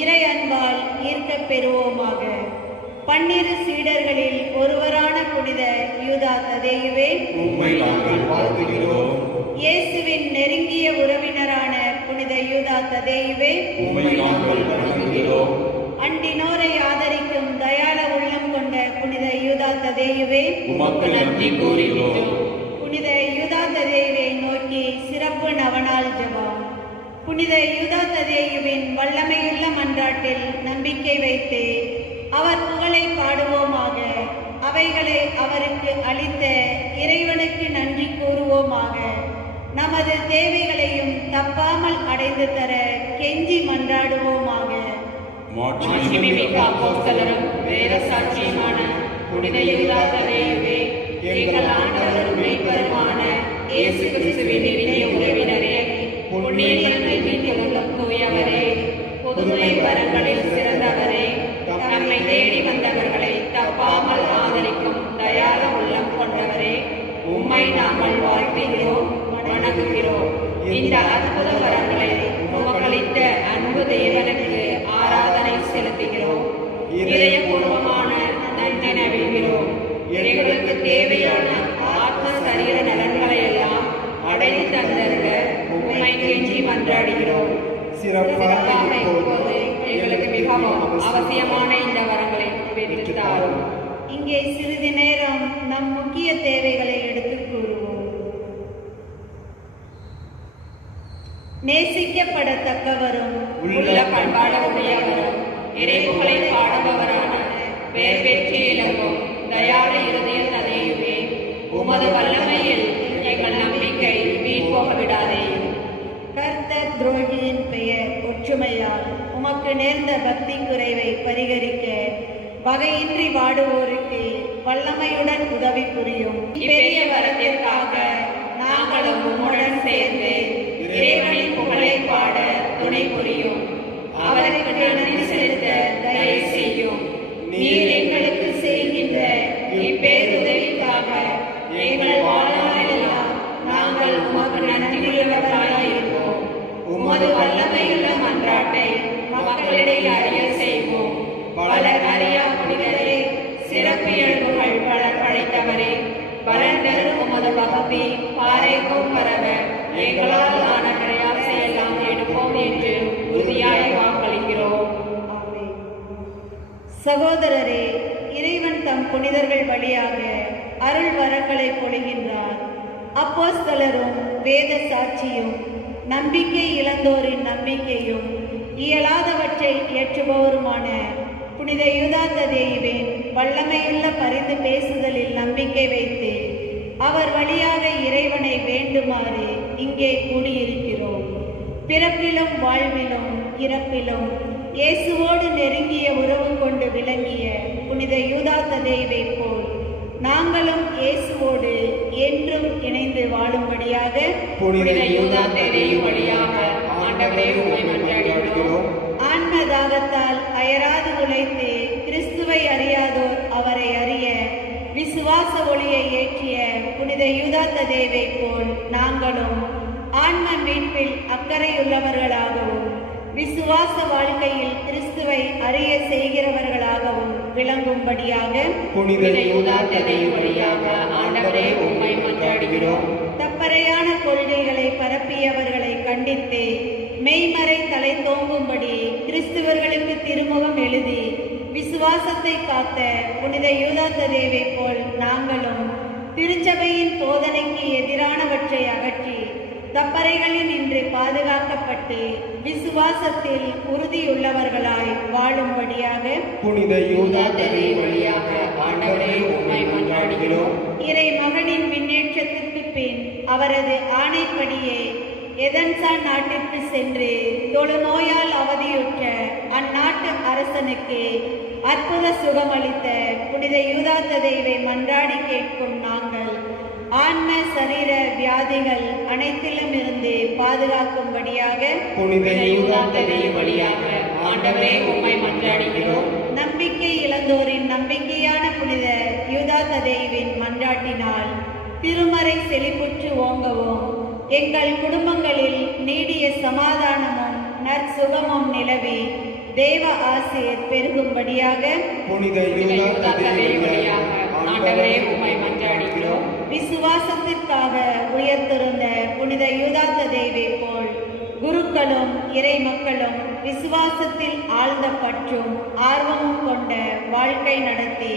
இறை அன்பால் ஈர்க்கப் பெறுவோமாக. 12 சீடர்களில் ஒருவரான புனித யூதா ததேயுவே, உம்மை நாங்கள் வாழ்த்துகிறோம். இயேசுவின் நெருங்கிய உறவினரான புனித யூதா ததேயுவே, உம்மை நாங்கள் வணங்குகிறோம். அண்டினோரை ஆதரிக்கும் தயாள உள்ளம் கொண்ட புனித யூதா ததேயுவே, உமக்கு நன்றி கூறுகிறோம். புனித யூதா ததேயுவை நோக்கி சிறப்பு நவநாள் ஜெபம். புனித யூதா ததேயுவின் வல்லமையுள்ள மன்றாட்டில் நம்பிக்கை வைத்து அவர் புகழை பாடுவோமாக. அவைகளை அவருக்கு அளித்த இறைவனுக்கு நன்றி கூறுவோமாக. நமது தேவைகளையும் தப்பாமல் அடைந்து தர கெஞ்சி மன்றாடுவோமாக. மாட்சிமிக்க அப்போஸ்தலரும் வேத சாட்சியுமான புனித யூதா ததேயுவே, எங்கள் ஆண்டவரும் மீட்பருமான இயேசு கிறிஸ்துவின் இனிய உறவினரே, புண்ணியங்களை மீட்டெழுந்த தூயவரே, புதுமை வரங்களில் சிறந்தவரே, தம்மை தேடி வந்தவர்களை தப்பாமல் ஆதரிக்கும் தயார உள்ளம் கொண்டவரே, உம்மை நாங்கள் வாழ்த்துகிறோம், வணங்குகிறோம். இந்த அற்புத வரங்களை உமக்களித்த அன்பு தேவனுக்கு ஆராதனை செலுத்துகிறோம். இதயபூர்வமான நன்றி நவிழ்கிறோம். எங்களுக்கு தேவையான ஆத்ம சரீர நலன்களை எல்லாம் அடைந்து தந்தருக உம்மை கெஞ்சி மன்றாடுகிறோம். சிறப்பாக இப்போது எங்களுக்கு மிகவும் அவசியமான இந்த வரங்களை பெற்றுத்தாரும். இங்கே சிறிது நேரம் நம் முக்கிய தேவைகளை எடுத்துக் கூறுவோம். நேசிக்கப்படத்தக்கவரும் உள்ள பண்பாடக்கூடியவரும் இறைப்புகளை பாடுபவரான பெயர் பெற்று இலங்கும் தயாள இருதய ததேயுவே, உமது வல்லமையில் எங்கள் நம்பிக்கை வீண்போக விடாதே. கர்த்தர் துரோகியின் பெயர் ஒற்றுமையால் உமக்கு நேர்ந்த பக்தி குறைவை பரிகரிக்க வகையின்றி வாடுவோருக்கு வல்லமையுடன் உதவி புரியும். பெரிய வரத்திற்காக நாங்களும் உம்முடன் சேர்ந்து இறைவனின் புகழை பாட துணை புரியும். அவருக்கு நன்றி செலுத்த தயவு செய்யும். நீர் எங்களுக்கு செய்கின்ற இப்பேருதவிக்காக எங்கள் வாழ்நாளெல்லாம் நாங்கள் உமக்கு நன்றியுள்ளவர்களாயிருப்போம். உமது வல்லமையுள்ள மன்றாட்டை மக்களிடையே அறிய செய்வோம். பலர் அறியா புனிதரே, சிறப்பு இயல்புகள் பலர் படைத்தவரே, பலர் தரும் உமது பக்தி பாறைக்கும் பரவ எங்களால் ஆன பிரயாசை எல்லாம் எடுப்போம் என்று உறுதியாய் வாக்களிக்கிறோம். ஆமென். சகோதரரே, இறைவன் தம் புனிதர்கள் வழியாக அருள் வரங்களை பொழிகின்றார். அப்போஸ்தலரும் வேத சாட்சியும் நம்பிக்கை இழந்தோரின் நம்பிக்கையும் இயலாதவற்றை ஏற்றுபவருமான புனித யூதா ததேயுவின் வல்லமையுள்ள பரிந்து பேசுதலில் நம்பிக்கை வைத்து அவர் வழியாக இறைவனை வேண்டுமாறு இங்கே கூடியிருக்கிறோம். பிறப்பிலும் வாழ்விலும் இறப்பிலும் இயேசுவோடு நெருங்கிய உறவு கொண்டு விளங்கிய புனித யூதா ததேயுவை போல் நாங்களும் இயேசுவோடு என்றும் இணைந்து வாழும்படியாக புனித யூதா ததேயு வழியாக ஆண்டவரே உம்மை மன்றாடுகிறோம். ஆன்ம தாகத்தால் அயராது உழைத்து கிறிஸ்துவை அறியாதோர் அவரை அறிய விசுவாச ஒளியை ஏற்றிய புனித யூதா ததேயுவை போல் நாங்களும் ஆன்ம மீட்பில் அக்கறையுள்ளவர்களாகவும் விசுவாச வாழ்க்கையில் கிறிஸ்துவை அறிய செய்கிறவர்களாகவும் விளங்கும்படியாக புனித யூதா ததேயு வழியாக ஆண்டவரே உம்மை மன்றாடுகிறோம். தப்பறையான கொள்கைகளை பரப்பியவர்களை கண்டித்து மெய்மறை தலை தோங்கும்படி கிறிஸ்துவர்களுக்கு திருமுகம் எழுதி விசுவாசத்தை காத்த புனித யூதா ததேயுவை போல் நாங்களும் திருச்சபையின் போதனைக்கு எதிரானவற்றை அகற்றி தப்பறைகளில் இன்று பாதுகாக்கப்பட்டு விசுவாசத்தில் உறுதியுள்ளவர்களாய் வாழும்படியாக புனித யூதா ததேயு வழியாக ஆண்டவரே உம்மை மன்றாடுகிறோம். இறை மகனின் விண்ணேற்றத்திற்கு பின் அவரது ஆணைப்படியே எதன்சான் நாட்டிற்கு சென்று தொழுநோயால் அவதியுற்ற அந்நாட்டு அரசனுக்கு அற்புத சுகமளித்த புனித யூதா ததேயுவை மன்றாடி கேட்கும் நாங்கள் ஆன்ம சரீர வியாதிகள் அனைத்திலும் இருந்து பாதுகாக்கும்படியாக புனித யூதா ததேயு வழியாக ஆண்டவரே உம்மை மன்றாடுகிறோம். நம்பிக்கை இழந்தோரின் நம்பிக்கையான புனித யூதா ததேயுவின் மன்றாட்டினால் திருமறை செழிப்புற்று ஓங்கவும் எங்கள் குடும்பங்களில் நீடிய சமாதானமும் நற்சுகமும் நிலவி தேவ ஆசீர் பெருகும்படியாக புனித யூதா யூதா தந்தை வழியாக ஆண்டவரே உம்மை மன்றாடுகிறோம். விசுவாசத்திற்காக உயர்த்திருந்த புனித யூதாத்த தேவை போல் குருக்களும் இறை மக்களும் விசுவாசத்தில் ஆழ்ந்த பற்றும் ஆர்வமும் கொண்ட வாழ்க்கை நடத்தி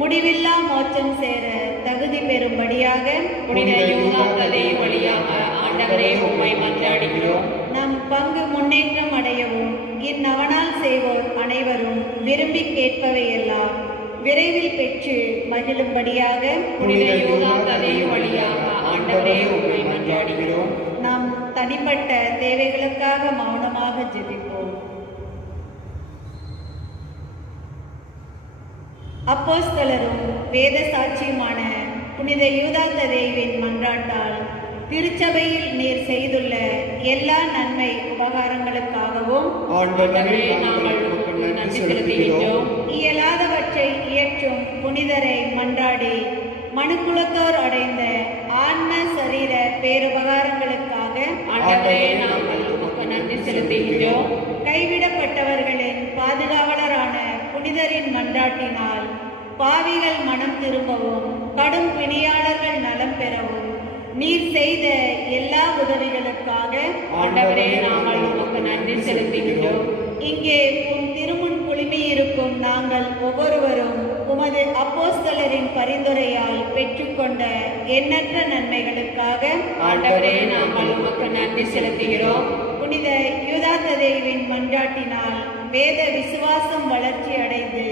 முடிவில்லா மோட்சம் சேர தகுதி பெறும்படியாக புனித யூதா தந்தை வழியாக ஆண்டவரே உம்மை மன்றாடுகிறோம். நம் பங்கு முன்னேற்றம் அடையவும் இந்நவனால் செய்வோர் அனைவரும் விரும்பி கேட்பவையெல்லாம் விரைவில் பெற்று மகிழும்படியாக புனித யூதா தந்தை வழியாக ஆண்டவரே உம்மை மன்றாடுகிறோம். நாம் தனிப்பட்ட தேவைகளுக்காக மௌனமாக ஜெபிப்போம். அப்போஸ்தலரும் வேத சாட்சியுமான புனித யூதாத்த தேவின் மன்றாட்டால் திருச்சபையில் நீர் செய்துள்ள எல்லா நன்மை உபகாரங்களுக்காகவும் ஆண்டவரே நாங்கள் உமக்கு நன்றி செலுத்துகின்றோம். இயலாதவற்றை இயற்றும் புனிதரை மன்றாடி மனுக்குலத்தோர் அடைந்த ஆன்ம சரீர பேருபகாரங்களுக்காக ஆண்டவரே நாங்கள் உமக்கு நன்றி செலுத்துகின்றோம். கைவிடப்பட்டவர்களின் பாதுகாவலரான புனிதரின் மன்றாட்டினால் பாவிகள் மனம் திரும்பவும் கடும் பிணியாளர்கள் நலம் பெறவும் நீர் செய்த எல்லா உதவிகளுக்காக ஆண்டவரே நாங்கள் உமக்கு நன்றி செலுத்துகின்றோம். இங்கே உம் திருமுன் குழுமியிருக்கும் நாங்கள் ஒவ்வொருவரும் உமது அப்போஸ்தலரின் பரிந்துரையால் பெற்றுக்கொண்ட எண்ணற்ற நன்மைகளுக்காக ஆண்டவரே நாங்கள் உமக்கு நன்றி செலுத்துகிறோம். புனித யூதாத்த தேவின் மன்றாட்டினால் வேத விசுவாசம் வளர்ச்சி அடைந்து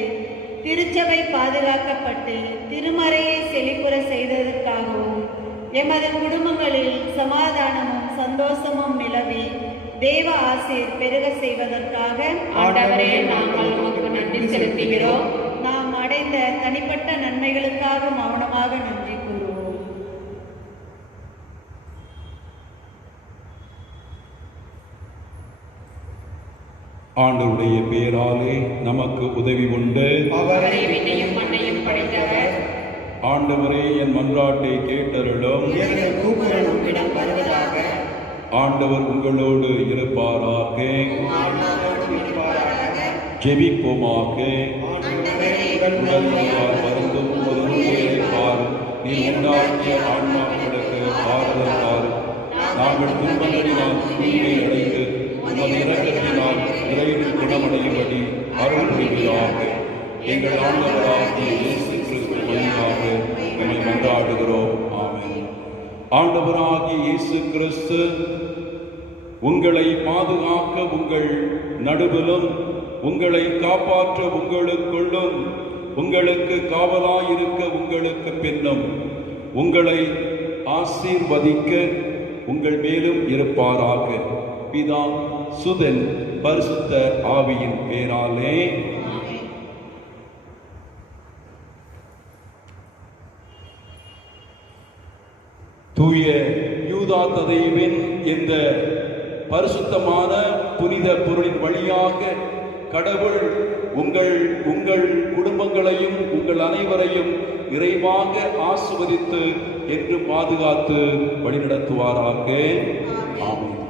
திருச்சபை பாதுகாக்கப்பட்டு திருமறையை செழிப்புற செய்ததற்காகவும் எமது குடும்பங்களில் சமாதானமும் சந்தோஷமும் நிலவி தேவ ஆசீர் பெருக செய்வதற்காக ஆண்டவரே நாங்கள் உமக்கு நன்றி செலுத்துகிறோம். நாம் அடைந்த தனிப்பட்ட நன்மைகளுக்காக மௌனமாக நன்றி கூறுவோம். ஆண்டவருடைய பெயராலே நமக்கு உதவி உண்டு. அவரை விண்ணையும் மண்ணையும் படைத்தவர். ஆண்டவரே என் மன்றாட்டை கேட்டருளும். எனது கூக்குரல் உம்மிடம் வருவதாக. ஆண்டவர் உங்களோடு இருப்பாராக. ஜெபிப்போமாக. உடல் வருந்தும் பார், நீ உண்டாக்கிய ஆன்மாக்களுக்கு ஆறுதல் தார். நாங்கள் துன்பங்களினால் தீமை அடைந்து உமது இரக்கத்தினால் விரைவில் குணமடையும்படி அருள் புரிவீராக. எங்கள் ஆண்டவராகிய இயேசு கிறிஸ்து வழியாக எம்மை மன்றாடுகிறோம். ஆமென். ஆண்டவராகிய இயேசு கிறிஸ்து உங்களை பாதுகாக்க உங்கள் நடுவிலும் உங்களை காப்பாற்ற உங்களுக்குள்ளும் உங்களுக்கு காவலாயிருக்க உங்களுக்கு பின்னும் உங்களை ஆசீர்வதிக்க உங்கள் மேலும் இருப்பாராக. பிதா சுதன் பரிசுத்த ஆவியின் பேராலே. தூய யூதாத்த தேவின் இந்த பரிசுத்தமான புனித பொருளின் வழியாக கடவுள் உங்கள் குடும்பங்களையும் உங்கள் அனைவரையும் இறைவாக ஆசீர்வதித்து என்று பாதுகாத்து வழிநடத்துவாராக. ஆமென்.